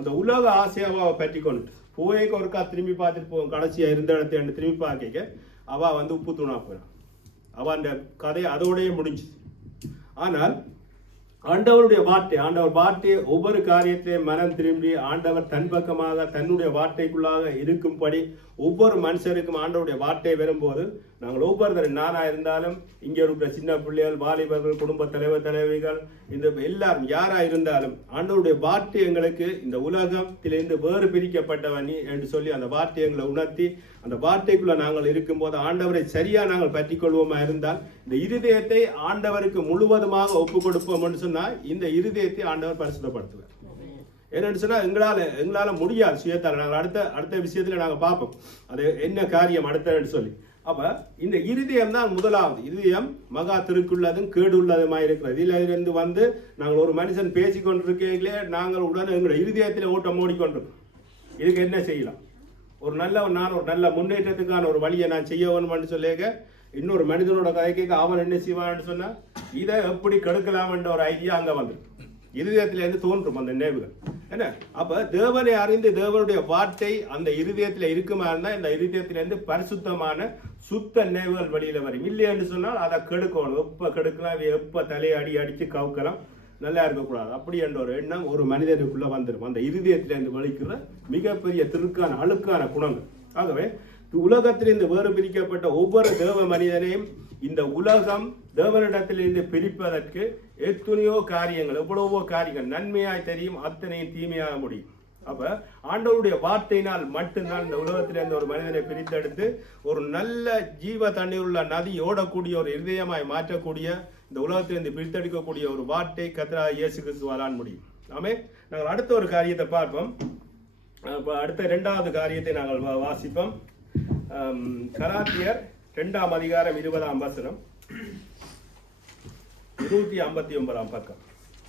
அந்த உலக ஆசையை அவ பற்றி கொண்டு போய்க்கு ஒருக்கா திரும்பி பார்த்துட்டு போவோம், கடைசியா இருந்த இடத்தை திரும்பி பார்க்க அவ உப்பு தூணா போயிடும். அவ அந்த கதை அதோடய முடிஞ்சு. ஆனால் ஆண்டவர் வார்த்தையை ஒவ்வொரு காரியத்தையும் மனம் திரும்பி ஆண்டவர் தன் பக்கமாக தன்னுடைய வார்த்தைக்குள்ளாக இருக்கும்படி ஒவ்வொரு மனுஷருக்கும் ஆண்டவருடைய வார்த்தை வரும்போது நாங்கள் ஒவ்வொருத்தரும் நானா இருந்தாலும் இங்கே இருக்கிற சின்ன பிள்ளைகள் வாலிபர்கள் குடும்ப தலைவிகள் இந்த எல்லாரும் யாரா இருந்தாலும் ஆண்டவருடைய வார்த்தை எங்களுக்கு இந்த உலகத்திலிருந்து வேறு பிரிக்கப்பட்டவன் என்று சொல்லி அந்த வார்த்தையை எங்களை உணர்த்தி அந்த வார்த்தைக்குள்ள நாங்கள் இருக்கும்போது ஆண்டவரை சரியா நாங்கள் பற்றி கொள்வோமா இருந்தால் இந்த இருதயத்தை ஆண்டவருக்கு முழுவதுமாக ஒப்பு கொடுப்போம் என்று சொன்னால் இந்த இருதயத்தை ஆண்டவர் பரிசுத்தப்படுத்துவார். என்னன்னு சொன்னா எங்களால முடியாது சுயத்தால். நாங்கள் அடுத்த விஷயத்துல நாங்கள் பார்ப்போம் அது என்ன காரியம் அடுத்தன்னு சொல்லி. அப்ப இந்த இருதயம் தான் முதலாவது. இருதயம் மகா திருக்குள்ளதும் கேடு உள்ளதுமா இருக்கிறது. இதிலிருந்து நாங்கள் ஒரு மனுஷன் பேசிக்கொண்டிருக்கீங்களே நாங்கள் உடனே எங்களுடைய இருதயத்தில் ஓட்டம் ஓடிக்கொண்டிருக்கோம். இதுக்கு என்ன செய்யலாம், நான் ஒரு நல்ல முன்னேற்றத்துக்கான ஒரு வழியை நான் செய்ய வேணும்னு சொல்லிக்க இன்னொரு மனிதனோட கதை கேட்க அவன் என்ன செய்வான்னு சொன்னா இதை எப்படி கெடுக்கலாம்ன்ற ஒரு ஐடியா அங்க வந்துடும். இருதயத்திலேருந்து தோன்றும் அந்த நினைவுகள் என்ன. அப்ப தேவனை அறிந்து தேவனுடைய வார்த்தை அந்த இருதயத்தில் இருக்குமா இருந்தால் இந்த இருதயத்திலிருந்து பரிசுத்தமான சுத்த நினைவுகள் வெளியில வரும். இல்லைன்னு சொன்னால் அதை கெடுக்கணும். எப்ப கெடுக்கலாம், எப்ப தலையை அடிச்சு கவுக்கலாம், நல்லா இருக்கக்கூடாது அப்படி என்ற ஒரு எண்ணம் ஒரு மனிதனுக்குள்ள வந்துடும். அந்த இருதயத்திலிருந்து வலிக்கிற மிகப்பெரிய திருக்கான அழுக்கான குணங்கள். ஆகவே உலகத்திலிருந்து வேறு பிரிக்கப்பட்ட ஒவ்வொரு தேவ மனிதனையும் இந்த உலகம் தேவனிடத்திலிருந்து பிரிப்பதற்கு எத்தனையோ காரியங்கள் எவ்வளவோ காரியங்கள் நன்மையாய் தெரியும், அத்தனையும் தீமையாக முடியும். அப்ப ஆண்டவருடைய வார்த்தையினால் மட்டும்தான் இந்த உலகத்திலிருந்து ஒரு மனிதனை பிரித்தெடுத்து ஒரு நல்ல ஜீவ தண்ணீர் உள்ள நதி ஓடக்கூடிய ஒரு இருதயமாய் மாற்றக்கூடிய இந்த உலகத்திலிருந்து பிரித்தெடுக்கக்கூடிய ஒரு வார்த்தை கர்த்தராகிய இயேசு கிறிஸ்துவால் முடியும். ஆமே. நாங்கள் அடுத்த ஒரு காரியத்தை பார்ப்போம். அடுத்த 2வது காரியத்தை நாங்கள் வாசிப்போம். கலாத்தியர் 2ஆம் அதிகாரம் 20ஆம் வசனம் 159ஆம் பக்கம்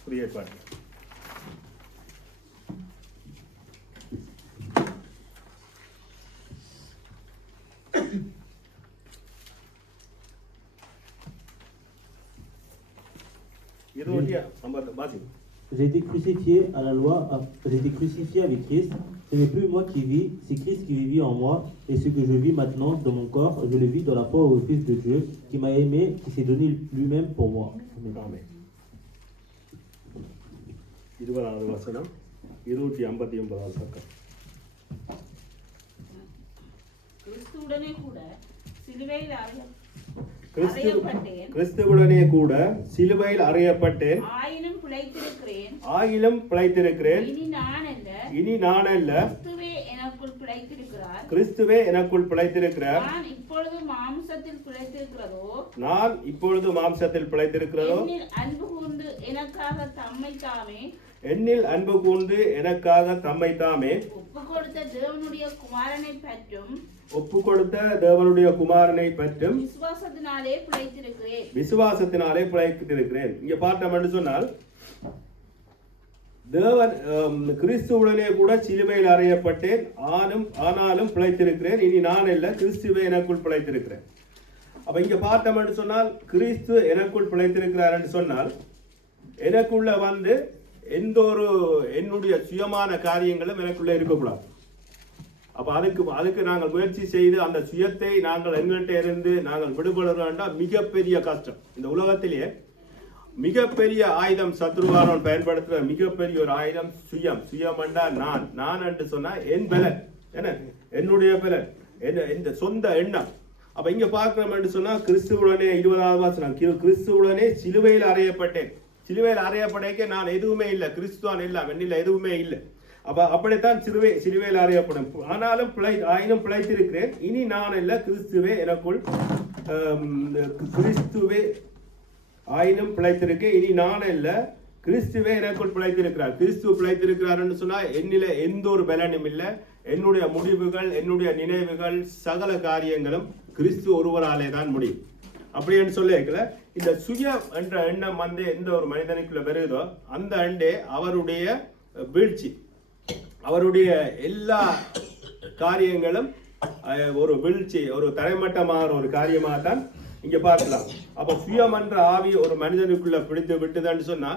புதிய ஏற்பாடு. J'ai été crucifié à la loi, j'ai été crucifié avec Christ. Ce n'est plus moi qui vis, c'est Christ qui vit en moi. Et ce que je vis maintenant dans mon corps, je le vis dans la foi au Fils de Dieu, qui m'a aimé, qui s'est donné lui-même pour moi. Amen. 20வது வசனம் 159ஆம் பக்கம். கிறிஸ்துவுடனே கூட சிலுவையில் கிறிஸ்து அறையப்பட்டேன். கிறிஸ்துவுடனே கூட சிலுவையில் அறையப்பட்டேன். ஆயினும் பிழைத்திருக்கிறேன். ஆயிலும் பிழைத்திருக்கிறேன். இனி நான் அல்ல, கிறிஸ்துவே எனக்குள் பிழைத்திருக்கிறார். கிறிஸ்துவே எனக்குள் பிழைத்திருக்கிறார். நான் இப்பொழுது மாம்சத்தில் பிழைத்திருக்கிறதோ என்னில் அன்பு கூர்ந்து எனக்காக தம்மை தாமே என்னில் அன்பு கூர்ந்து எனக்காக தம்மை தாமே ஒப்புக் கொடுத்த தேவனுடைய குமாரனை பற்றும் விசுவாசத்தினாலே பிழைத்திருக்கிறேன். இங்க பார்த்தோம் என்று சொன்னால் தேவன் கிறிஸ்துவுடனே கூட சிலுவையில் அறையப்பட்டேன், ஆனாலும் பிழைத்திருக்கிறேன். இனி நான் அல்ல, கிறிஸ்துவே எனக்குள் பிழைத்திருக்கிறேன். அப்ப இங்க பார்த்தோம் என்று சொன்னால் கிறிஸ்து எனக்குள் பிழைத்திருக்கிறார் என்று சொன்னால் எனக்குள்ள வந்து எந்த ஒரு என்னுடைய சுயமான காரியங்களும் எனக்குள்ள இருக்கக்கூடாது. அப்ப அதுக்கு நாங்கள் முயற்சி செய்து அந்த சுயத்தை நாங்கள் எங்கள்கிட்ட இருந்து நாங்கள் விடுபடுறோம்னா மிகப்பெரிய கஷ்டம். இந்த உலகத்திலேயே மிகப்பெரிய ஆயுதம் சத்ருவானவன் பயன்படுத்துற மிகப்பெரிய ஒரு ஆயுதம் சுயம் என்றா நான் என்று சொன்னா என் பலன் என்ன, என்னுடைய பலன், இந்த சொந்த எண்ணம். அப்ப இங்க பார்க்கிறோம் என்று சொன்னா கிறிஸ்துவுடனே 20வது வசனம், கிறிஸ்துவுடனே சிலுவையில் அறையப்பட்டேன். சிலுவையில் அறையப்படைக்க நான் எதுவுமே இல்லை, கிறிஸ்துவான் எல்லாம் என்னில் எதுவுமே இல்லை. அப்ப அப்படித்தான் சிலுவையில் அறையப்படும். ஆயினும் பிழைத்திருக்கிறேன். இனி நான் அல்ல, கிறிஸ்துவே எனக்குள் கிறிஸ்துவே ஆயினும் பிழைத்திருக்கேன். இனி நான் அல்ல, கிறிஸ்துவே எனக்குள் பிழைத்திருக்கிறார். கிறிஸ்துவ பிழைத்திருக்கிறார் என்று சொன்னா என்னில எந்த ஒரு பலனும் இல்லை. என்னுடைய முடிவுகள், என்னுடைய நினைவுகள், சகல காரியங்களும் கிறிஸ்து ஒருவராலே தான் முடியும். அப்படி என்று சொல்ல இந்த சுயம் என்ற எண்ணம் வந்து எந்த ஒரு மனிதனுக்குள்ள வருதோ அந்த அண்டே அவருடைய வீழ்ச்சி, அவருடைய எல்லா காரியங்களும் ஒரு வீழ்ச்சி, ஒரு தரைமட்டமான ஒரு காரியமாக தான் இங்க பார்க்கலாம். அப்ப சுயம் என்ற ஆவி ஒரு மனிதனுக்குள்ள பிடித்து விட்டுதான்னு சொன்னா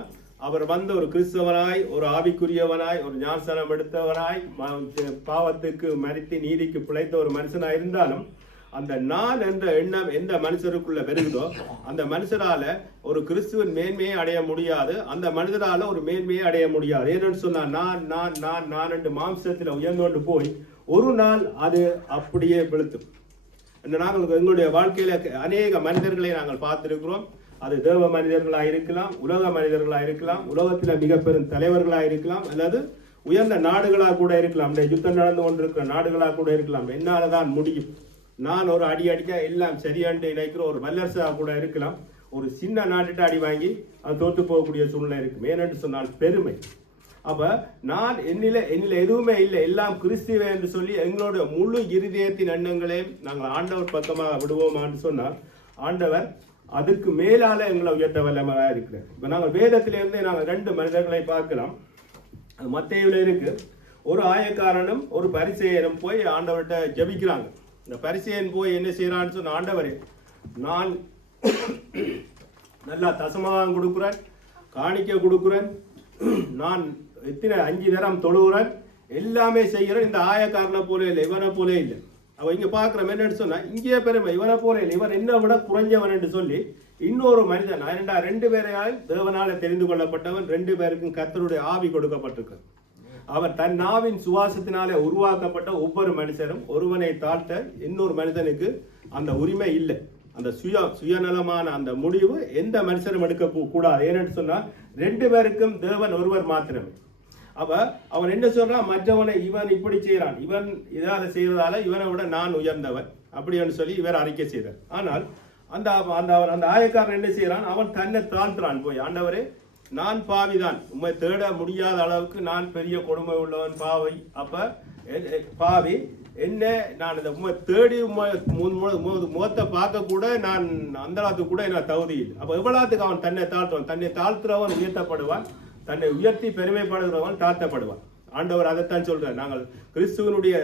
அவர் வந்து ஒரு கிறிஸ்தவனாய், ஒரு ஆவிக்குரியவனாய், ஒரு ஞானஸ்நானம் எடுத்தவனாய், பாவத்துக்கு மரித்து நீதிக்கு பிழைத்த ஒரு மனுஷனாய் இருந்தாலும் அந்த நான் என்ற எண்ணம் எந்த மனுஷருக்குள்ள வருகிறதோ அந்த மனுஷரால ஒரு கிறிஸ்துவின் மேன்மையை அடைய முடியாது, அந்த மனிதரால ஒரு மேன்மையை அடைய முடியாது. ஏன்னு சொன்னா நான் என்று மாம்சத்துல உயர்ந்து போய் ஒரு நாள் அது அப்படியே வெளுத்தும். நாங்கள் எங்களுடைய வாழ்க்கையில அநேக மனிதர்களை நாங்கள் பார்த்திருக்கிறோம். அது தேவ மனிதர்களா இருக்கலாம், உலக மனிதர்களா இருக்கலாம், உலகத்துல மிக பெரும் தலைவர்களா இருக்கலாம், அல்லது உயர்ந்த நாடுகளா கூட இருக்கலாம், யுத்தம் நடந்து கொண்டிருக்கிற நாடுகளா கூட இருக்கலாம். என்னாலதான் முடியும், நான் ஒரு அடி அடிக்க எல்லாம் சரியாண்டு நினைக்கிற ஒரு வல்லரசாக கூட இருக்கலாம். ஒரு சின்ன நாட்டுட்டு அடி வாங்கி அது தோற்று போகக்கூடிய சூழ்நிலை இருக்கும். ஏனென்று சொன்னால் பெருமை. அப்ப நான் என்னில எதுவுமே இல்லை, எல்லாம் கிறிஸ்துவே என்று சொல்லி எங்களுடைய முழு இருதயத்தின் எண்ணங்களையும் நாங்கள் ஆண்டவர் பக்கமாக விடுவோமான்னு சொன்னால் ஆண்டவர் அதுக்கு மேலால எங்களை உயர்த்த வல்லமையாக இருக்கிறார். இப்ப நாங்கள் வேதத்திலிருந்து நாங்கள் 2 மனிதர்களை பார்க்கலாம். மத்தேயுல இருக்கு. ஒரு ஆயக்காரனும் ஒரு பரிசேயனும் போய் ஆண்டவர்கிட்ட ஜெபிக்கிறாங்க. இந்த பரிசேயன் போய் என்ன செய்யறான்னு சொன்ன, ஆண்டவரே நான் நல்லா தசமாக கொடுக்குறேன், காணிக்க கொடுக்குறேன், நான் எத்தனை 5 நேரம் தொழுகிறேன், எல்லாமே செய்கிறேன், இந்த ஆயக்காரனை போல இல்லை, இவனை போல இல்லை. அவ இங்க பாக்குறோம் என்னன்னு சொன்னா இங்கே பெருமை, இவனை போல இல்லை, இவன் என்ன விட குறைஞ்சவன் என்று சொல்லி இன்னொரு மனிதன் 2 பேரையால் தேவனால தெரிந்து கொள்ளப்பட்டவன், 2 பேருக்கும் கர்த்தருடைய ஆவி கொடுக்கப்பட்டிருக்கு. அவர் தன் நாவின் சுவாசத்தினாலே உருவாக்கப்பட்ட ஒவ்வொரு மனுஷனும் ஒருவனை தாழ்த்த இன்னொரு மனிதனுக்கு அந்த உரிமை இல்லை. அந்த சுயநலமான அந்த முடிவு எந்த மனுஷனும் எடுக்க கூடாது. ஏன்னு சொன்னா 2 பேருக்கும் தேவன் ஒருவர் மாத்திரமே. அப்ப அவன் என்ன சொல்றான், மற்றவனை இவன் இப்படி செய்யறான், இவன் இதால செய்யறதால இவனை விட நான் உயர்ந்தவன் அப்படின்னு சொல்லி இவர் அறிக்கை செய்தார். ஆனால் அந்த ஆயக்காரன் என்ன செய்யறான், அவன் தன்னை தாழ்த்துறான். போய் ஆண்டவரே நான் பாவிதான், உண்மை தேட முடியாத அளவுக்கு நான் பெரிய கொடுமை உள்ளவன், பாவி. அப்ப பாவி என்ன, நான் இந்த உண்மை தேடி முகத்தை பார்க்க கூட நான் அந்த அளவுக்கு கூட என்ன தகுதி இல்லை. அப்ப எவ்வளவுக்கு அவன் தன்னை தாழ்த்துவான். தன்னை தாழ்த்துறவன் உயர்த்தப்படுவான், தன்னை உயர்த்தி பெருமைப்படுகிறவன் தாழ்த்தப்படுவான். ஆண்டவர் அதைத்தான் சொல்றார். நாங்கள் கிறிஸ்துவனுடைய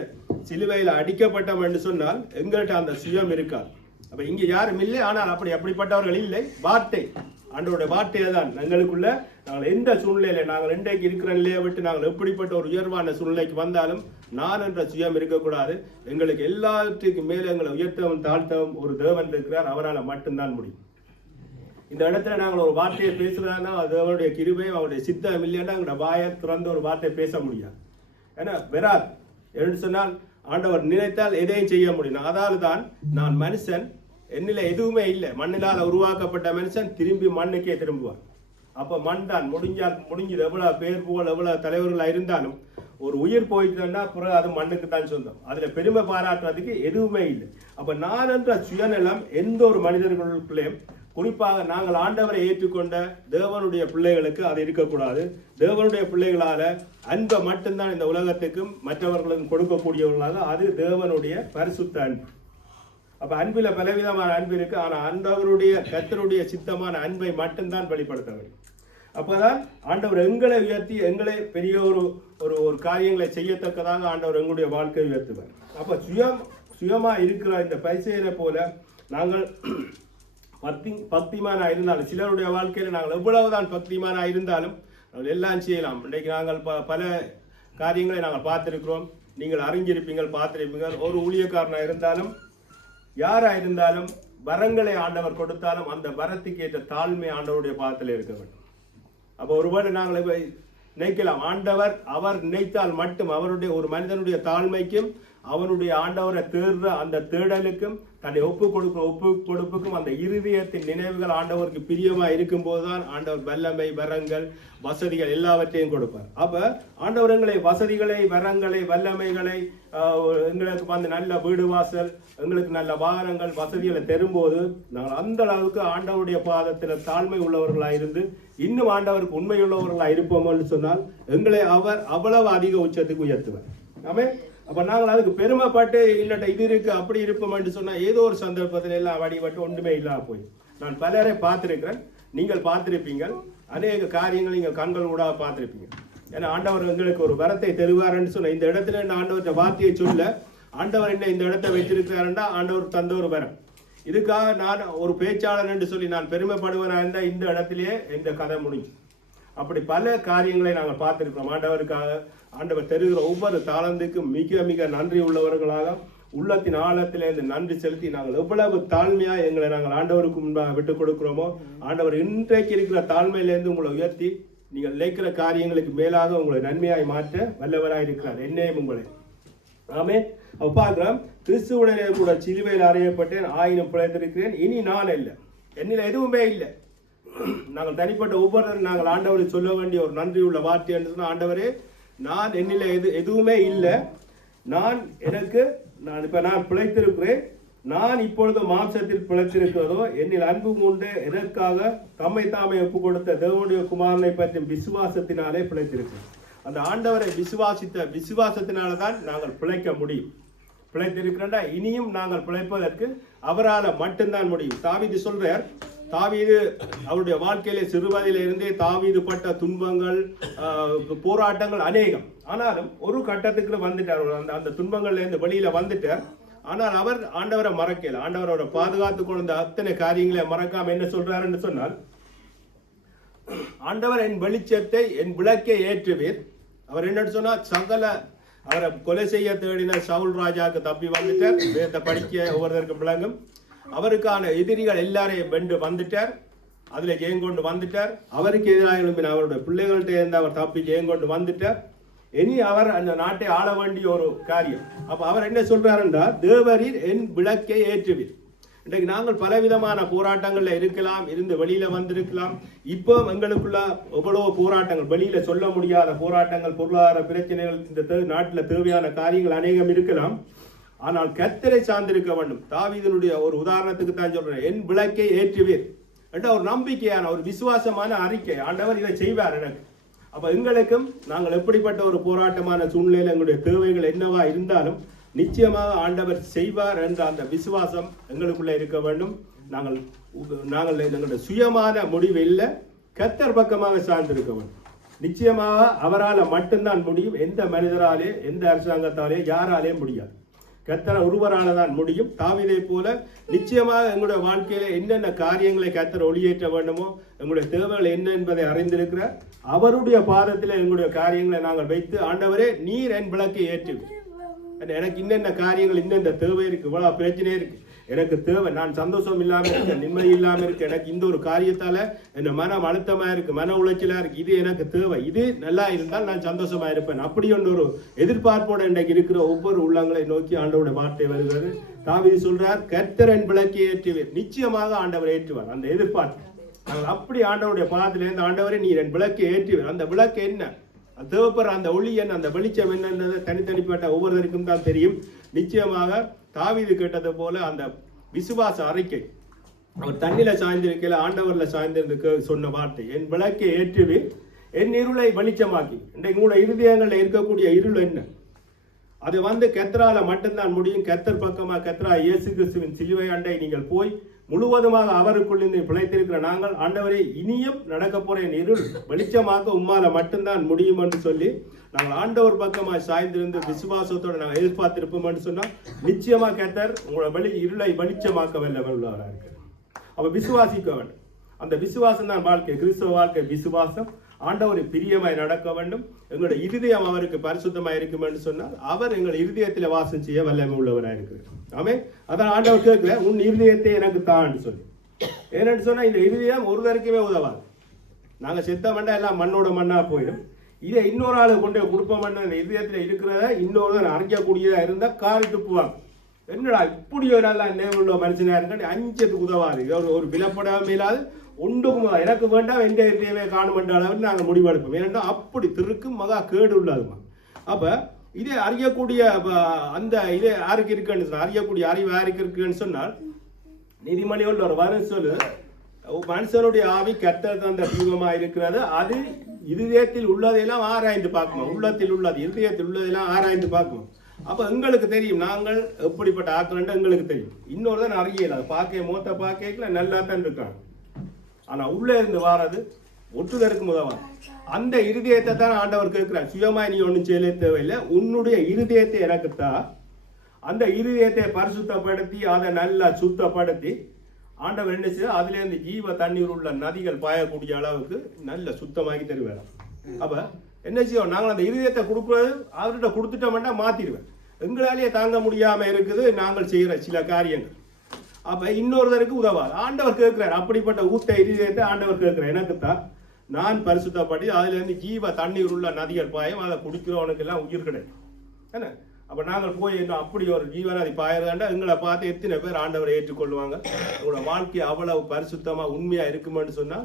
சிலுவையில் அடிக்கப்பட்டோம் என்று சொன்னால் எங்கள்கிட்ட அந்த சுயம் இருக்காது. அப்ப இங்க யாரும் இல்லை, ஆனால் அப்படிப்பட்டவர்கள் இல்லை. வார்த்தை, ஆண்டவருடைய வார்த்தையை தான் எங்களுக்குள்ள. நாங்கள் எந்த சூழ்நிலையில நாங்கள் இன்றைக்கு இருக்கிற நிலையை விட்டு நாங்கள் எப்படிப்பட்ட ஒரு உயர்வான சூழ்நிலைக்கு வந்தாலும் நான் என்ற சுயம் இருக்கக்கூடாது. எங்களுக்கு எல்லாத்துக்கும் மேலே எங்களை உயர்த்தவும் தாழ்த்தவும் ஒரு தேவன் இருக்கிறார், அவரால் மட்டும்தான் முடியும். இந்த இடத்துல நாங்கள் ஒரு வார்த்தையை பேசுறதுனா அது அவருடைய கிருபையும் அவருடைய சித்தம் இல்லைன்னா எங்களோட வாயை திறந்து ஒரு வார்த்தையை பேச முடியாது. ஏன்னா வெறாது. என்று சொன்னால் ஆண்டவர் நினைத்தால் எதையும் செய்ய முடியும். அதால் தான் நான் மனுஷன், என்னில எதுவுமே இல்லை, மண்ணிலால் உருவாக்கப்பட்ட மனுஷன் திரும்பி மண்ணுக்கே திரும்புவார். அப்போ மண் தான் முடிஞ்சது. எவ்வளோ பேர் புகழ் எவ்வளோ தலைவர்களாக இருந்தாலும் ஒரு உயிர் போயிட்டுன்னா பிறகு அது மண்ணுக்கு தான் சொந்தம். அதில் பெருமை பாராட்டுறதுக்கு எதுவுமே இல்லை. அப்போ நான் என்ற சுயநலம் எந்த ஒரு மனிதர்களுக்குள்ளேயும், குறிப்பாக நாங்கள் ஆண்டவரை ஏற்றுக்கொண்ட தேவனுடைய பிள்ளைகளுக்கு அது இருக்கக்கூடாது. தேவனுடைய பிள்ளைகளால் அன்பை மட்டும்தான் இந்த உலகத்துக்கும் மற்றவர்களுக்கும் கொடுக்கக்கூடியவர்களாக, அது தேவனுடைய பரிசுத்த அன்பு. அப்போ அன்பில் பலவிதமான அன்பு இருக்கு. ஆனால் ஆண்டவருடைய கர்த்தருடைய சித்தமான அன்பை மட்டும்தான் வெளிப்படுத்த வேண்டும். அப்போதான் ஆண்டவர் எங்களை உயர்த்தி எங்களை பெரிய ஒரு காரியங்களை செய்யத்தக்கதாக ஆண்டவர் எங்களுடைய வாழ்க்கையை உயர்த்துவார். அப்போ சுயமாக இருக்கிற இந்த பரிசேயரை போல நாங்கள் பக்திமானா இருந்தாலும், சிலருடைய வாழ்க்கையில் நாங்கள் எவ்வளவுதான் பக்திமானா இருந்தாலும் நாங்கள் எல்லாம் செய்யலாம். இன்றைக்கு நாங்கள் பல காரியங்களை நாங்கள் பார்த்துருக்கிறோம். நீங்கள் அறிஞ்சிருப்பீங்கள், பார்த்துருப்பீங்கள். ஒரு ஊழியக்காரனாக இருந்தாலும் யாராக இருந்தாலும் வரங்களை ஆண்டவர் கொடுத்தாலும் அந்த வரத்துக்கு ஏற்ற தாழ்மை ஆண்டவருடைய பாதத்தில் இருக்க வேண்டும். அப்போ ஒருவேளை நாங்கள் நினைக்கலாம், ஆண்டவர் அவர் நினைத்தால் மட்டும் அவருடைய ஒரு மனிதனுடைய தாழ்மைக்கும் அவனுடைய ஆண்டவரை தேடுற அந்த தேடலுக்கும் தன்னை ஒப்பு கொடுப்புக்கும் அந்த இருதயத்தின் நினைவுகள் ஆண்டவருக்கு பிரியமா இருக்கும் போதுதான் ஆண்டவர் வல்லமை, வரங்கள், வசதிகள் எல்லாவற்றையும் கொடுப்பார். அப்ப ஆண்டவர் எங்களை வசதிகளை, வரங்களை, வல்லமைகளை, எங்களுக்கு வந்து நல்ல வீடு வாசல், எங்களுக்கு நல்ல வாகனங்கள், வசதிகளை தரும்போது நாங்கள் அந்த அளவுக்கு ஆண்டவருடைய பாதத்தில் தாழ்மை உள்ளவர்களாக இருந்து இன்னும் ஆண்டவருக்கு உண்மையுள்ளவர்களாக இருப்போம்னு சொன்னால் எங்களை அவர் அவ்வளவு அதிக உச்சத்துக்கு உயர்த்துவார். ஆமே. அப்ப நாங்கள் அதுக்கு பெருமைப்பட்டு இல்லட்ட இது இருக்கு அப்படி இருப்போம்னு சொன்னா ஏதோ ஒரு சந்தர்ப்பத்தில் எல்லாம் வடிபட்டு ஒன்றுமே இல்லாம போய். நான் பலரை பார்த்திருக்கிறேன், நீங்கள் பார்த்திருப்பீங்கள், அநேக காரியங்கள் நீங்கள் கண்கள் கூட பார்த்திருப்பீங்க. ஏன்னா ஆண்டவர் எங்களுக்கு ஒரு வரத்தை தருவாருன்னு சொன்ன இந்த இடத்துல என்ன ஆண்டவர் வார்த்தையை சொல்ல, ஆண்டவர் என்ன இந்த இடத்தை வச்சிருக்கிறாருன்னா ஆண்டவர் தந்த ஒரு வரம். இதுக்காக நான் ஒரு பேச்சாளர் என்று சொல்லி நான் பெருமைப்படுவனா இருந்தால் இந்த இடத்திலேயே இந்த கதை முடிஞ்சு. அப்படி பல காரியங்களை நாங்கள் பார்த்திருக்கிறோம். ஆண்டவருக்காக ஆண்டவர் தருகிற ஒவ்வொரு தாளந்துக்கும் மிக மிக நன்றி உள்ளவர்களாக உள்ளத்தின் ஆழத்திலே இந்த நன்றி செலுத்தி நாங்கள் எவ்வளவு தாழ்மையா எங்களை நாங்கள் ஆண்டவருக்கு முன்பாக விட்டுக் கொடுக்கிறோமோ, ஆண்டவர் இன்றைக்கு இருக்கிற தாழ்மையிலேருந்து உங்களை உயர்த்தி நீங்கள் நினைக்கிற காரியங்களுக்கு மேலாக உங்களை நன்மையாய் மாற்ற வல்லவராய் இருக்கிறார். என்னையும் உங்களை ஆமே. பார்க்கிறோம், கிறிஸ்துவுடனே கூட சிலுவையில் அறையப்பட்டேன், ஆயினும் பிழைத்திருக்கிறேன், இனி நான் இல்லை, என்னில் எதுவுமே இல்லை. நாங்கள் தனிப்பட்ட ஒவ்வொருத்தரும் நாங்கள் ஆண்டவரை சொல்ல வேண்டிய ஒரு நன்றி உள்ள வார்த்தை என்று சொன்னால், ஆண்டவரே நான் என்னில் எதுவுமே இல்லை, நான் பிழைத்திருக்கிறேன், நான் இப்பொழுது மாம்சத்தில் பிழைத்திருக்கிறதோ என்னில் அன்பு கொண்டு எனக்காக தம்மை தாமே ஒப்பு கொடுத்த தேவனுடைய குமாரனை பற்றி விசுவாசத்தினாலே பிழைத்திருக்கிறேன். அந்த ஆண்டவரை விசுவாசத்தினால்தான் நாங்கள் பிழைக்க முடியும். பிழைத்திருக்கிறா இனியும் நாங்கள் பிழைப்பதற்கு அவரால் மட்டும்தான் முடியும். தாவீது சொல்றார், தாவீது அவருடைய வாழ்க்கையிலே சிறுவதில இருந்தே தாவீது பட்ட துன்பங்கள், போராட்டங்கள் அநேகம். ஆனாலும் ஒரு கட்டத்துக்கு வந்துட்டார், அந்த துன்பங்கள்ல இருந்து வெளியில வந்துட்டார். ஆனால் அவர் ஆண்டவரை மறக்கல. ஆண்டவரோட பாதுகாத்து கொண்ட அத்தனை காரியங்களை மறக்காம என்ன சொல்றாருன்னு சொன்னால், ஆண்டவர் என் வெளிச்சத்தை என் விளக்கை ஏற்றுவீர். அவர் என்ன சொன்னா, அவரை கொலை செய்ய தேடின சவுல் ராஜாவுக்கு தப்பி வந்துட்டார். வேதத்தை படிக்க ஒவ்வொருத்தருக்கும் விளங்கும். அவருக்கான எதிரிகள் எல்லாரையும் வென்று வந்துட்டார், அதுல ஜெயங்கொண்டு வந்துட்டார். அவருக்கு எதிராக எழுப்பின அவருடைய பிள்ளைகள்கிட்ட இருந்து அவர் தப்பி ஜெயங்கொண்டு வந்துட்டார். இனி அவர் அந்த நாட்டை ஆள வேண்டிய ஒரு காரியம். அப்ப அவர் என்ன சொல்றாருன்னா, தேவரீர் என் விளக்கை ஏற்றுவீர். இன்றைக்கு நாங்கள் பலவிதமான போராட்டங்கள்ல இருக்கலாம், இருந்து வெளியில வந்திருக்கலாம். இப்போ எங்களுக்குள்ள எவ்வளவு போராட்டங்கள், வெளியில சொல்ல முடியாத போராட்டங்கள், பொருளாதார பிரச்சனைகள், இந்த நாட்டில் தேவையான காரியங்கள் அநேகம் இருக்கலாம். ஆனால் கர்த்தரை சார்ந்திருக்க வேண்டும். தாவீதினுடைய ஒரு உதாரணத்துக்கு தான் சொல்றேன், என் விளக்கை ஏற்றுவீர் என்ற ஒரு நம்பிக்கையான ஒரு விசுவாசமான அறிக்கை. ஆண்டவர் இதை செய்வார் எனக்கு. அப்ப எங்களுக்கும் நாங்கள் எப்படிப்பட்ட ஒரு போராட்டமான சூழ்நிலையில் எங்களுடைய தேவைகள் என்னவா இருந்தாலும் நிச்சயமாக ஆண்டவர் செய்வார் என்ற அந்த விசுவாசம் எங்களுக்குள்ள இருக்க வேண்டும். நாங்கள் எங்களுடைய சுயமான முடிவு இல்லை, கர்த்தர் பக்கமாக சார்ந்திருக்க வேண்டும். நிச்சயமாக அவரால் மட்டும்தான் முடியும். எந்த மனிதராலே, எந்த அரசாங்கத்தாலே, யாராலே முடியாது. கர்த்தர் ஒருவரால தான் முடியும். தாவீதை போல நிச்சயமாக எங்களுடைய வாழ்க்கையில என்னென்ன காரியங்களை கர்த்தர் ஒளியேற்ற வேண்டுமோ, எங்களுடைய தேவைகள் என்ன என்பதை அறிந்திருக்கிறார். அவருடைய பாதத்தில் எங்களுடைய காரியங்களை நாங்கள் வைத்து, ஆண்டவரே நீர் என் விளக்கை ஏற்றுவீர், எனக்கு இன்னென்ன காரியங்கள், இன்னென்ன தேவை இருக்கு, இவ்வளவு பிரச்சனை இருக்கு, எனக்கு தேவை. நான் சந்தோஷம் இல்லாமல் இருக்க, நிம்மதி இல்லாமல் இருக்க, எனக்கு இந்த ஒரு காரியத்தால் என்ன மனம் அழுத்தமாக இருக்கு, மன உளைச்சலாக இருக்கு, இது எனக்கு தேவை, இது நல்லா இருந்தால் நான் சந்தோஷமா இருப்பேன். அப்படி ஒரு எதிர்பார்ப்போடு இன்றைக்கு இருக்கிற ஒவ்வொரு உள்ளங்களை நோக்கி ஆண்டவருடைய வார்த்தை வருகிறது. தாவீது சொல்றார், கர்த்தர் என் விளக்கை ஏற்றுவார். நிச்சயமாக ஆண்டவர் ஏற்றுவார். அந்த எதிர்பார்ப்பு நாங்கள் அப்படி ஆண்டவருடைய பாதத்திலேருந்து, ஆண்டவரை நீர் என் விளக்கை ஏற்றுவார். அந்த விளக்கு என்ன, தேவப்பர் அந்த ஒளி என்ன, அந்த வெளிச்சம் என்னன்றது தனித்தனிப்பட்ட ஒவ்வொருவருக்கும் தான் தெரியும். நிச்சயமாக தாவீது கேட்டது போல அந்த விசுவாச அறிக்கை, அவர் தண்ணில சாய்ந்திருக்கல, ஆண்டவர்ல சாய்ந்திருக்கு சொன்ன வார்த்தை, என் விளக்கை ஏற்றுவி, என் இருளை வெளிச்சமாக்கி. இன்றைக்கு உங்களோட இருதயங்களில் இருக்கக்கூடிய இருள் என்ன, அது கர்த்தரால மட்டும்தான் முடியும். கர்த்தர் பக்கமாக, கர்த்தரா இயேசு கிறிஸ்துவின் சிலுவை அண்டை நீங்கள் போய் முழுவதுமாக அவருக்குள் பிழைத்திருக்கிற நாங்கள், ஆண்டவரே இனியும் நடக்க போற என் இருள் வெளிச்சமாக உம்மால மட்டும்தான் முடியும் என்று சொல்லி நாங்கள் ஆண்டவர் பக்கமாக சாய்ந்திருந்து விசுவாசத்தோடு நாங்கள் எதிர்பார்த்திருப்போம் என்று சொன்னால் நிச்சயமா கர்த்தர் உங்களோட இருளை வெளிச்சமாக்க வல்லவராக இருக்கிறார். அப்ப விசுவாசிக்க வேண்டும். அந்த விசுவாசம் தான் வாழ்க்கை, கிறிஸ்தவ வாழ்க்கை விசுவாசம். ஆண்டவர் பிரியமாய் நடக்க வேண்டும். எங்களுடைய இருதயம் அவருக்கு பரிசுத்தமாக இருக்கும் என்று சொன்னால் அவர் எங்கள் இருதயத்தில் வாசம் செய்ய வல்லமை உள்ளவராக இருக்கிறார். ஆமே, அதான் ஆண்டவர் கேட்கிற, உன் இருதயத்தை எனக்கு தான் சொல்லி. ஏன்னு சொன்னா இந்த இருதயம் ஒருவருக்குமே உதவாது. நாங்க செத்த மண்டா எல்லாம் மண்ணோட மண்ணா போயிடும். இதை இன்னொரு ஆளு கொண்டு குடுப்பம் பண்ண இந்த இதயத்தில் இருக்கிறத இன்னொரு அரைக்கக்கூடியதா இருந்தா காரி துப்புவாங்க. என்னடா இப்படி ஒரு நல்லா நேர்வுள்ள மனுஷனா இருக்க, அஞ்சத்துக்கு உதவாது. ஒரு விலப்படாம இல்லாது ஒன்றுக்கும் எனக்கு வேண்டாம், எந்த இதயமே காணும் என்ற அளவில் நாங்கள் முடிவெடுப்போம். ஏன்னா அப்படி திருக்கும் மகா கேடு உள்ளதுமா. அப்ப இதை அறியக்கூடிய அந்த இதை யாருக்கு இருக்குன்னு சொன்னால், அறியக்கூடிய அறிவு யாருக்கு இருக்குன்னு சொன்னால், நீதிமொழிகள் ஒரு வரும் சொல்லு, மனுஷனுடைய ஆவி கர்த்தர் தந்த தீபமா இருக்கிறது, அது இருதயத்தில் உள்ளதெல்லாம் ஆராய்ந்து பார்க்கணும். உள்ளத்தில் உள்ளது, இருதயத்தில் உள்ளதெல்லாம் ஆராய்ந்து பார்க்கணும். அப்ப எங்களுக்கு தெரியும் நாங்கள் எப்படிப்பட்ட ஆக்கலன்ட்டு எங்களுக்கு தெரியும். இன்னொரு தான் அறியல, அதை பார்க்க மூத்த பார்க்கல நல்லா தான் இருக்காங்க. ஆனா உள்ளே இருந்து வாரது ஒட்டுதற்கு உதவாது. அந்த இருதயத்தை தான் ஆண்டவர் கேட்கிறார். சுயமா நீ ஒன்றும் செய்ய தேவையில்லை, உன்னுடைய இருதயத்தை எனக்குத்தான். அந்த இருதயத்தை பரிசுத்தப்படுத்தி அதை நல்லா சுத்தப்படுத்தி ஆண்டவர் என்ன செய்ய, அதுல இருந்து ஜீவ தண்ணீர் உள்ள நதிகள் பாயக்கூடிய அளவுக்கு நல்ல சுத்தமாக்கி தருவார். அப்ப என்ன செய்வோம், நாங்கள் அந்த இருதயத்தை கொடுக்குறது அவர்கிட்ட கொடுத்துட்டோம்னா மாத்திடுவேன். எங்களாலேயே தாங்க முடியாம இருக்குது நாங்கள் செய்யற சில காரியங்கள். அப்ப இன்னொருத்தருக்கு உதவாது. ஆண்டவர் கேட்கிறார், அப்படிப்பட்ட ஊத்த இருதயத்தை ஆண்டவர் கேட்கிறார், எனக்குத்தான். நான் பரிசுத்தப்படி அதுல இருந்து ஜீவ தண்ணீர் உள்ள நதிகள் பாயும், அதை குடிக்கிறவனுக்கு எல்லாம் உயிர் கிடைக்கும். என்ன, அப்ப நாங்கள் போய் இன்னும் அப்படி ஒரு ஜீவநதி பாயிருந்தாண்டா எங்களை பார்த்து எத்தனை பேர் ஆண்டவரை ஏற்றுக்கொள்வாங்க. உங்களோட வாழ்க்கை அவ்வளவு பரிசுத்தமா உண்மையா இருக்குமென்னு சொன்னா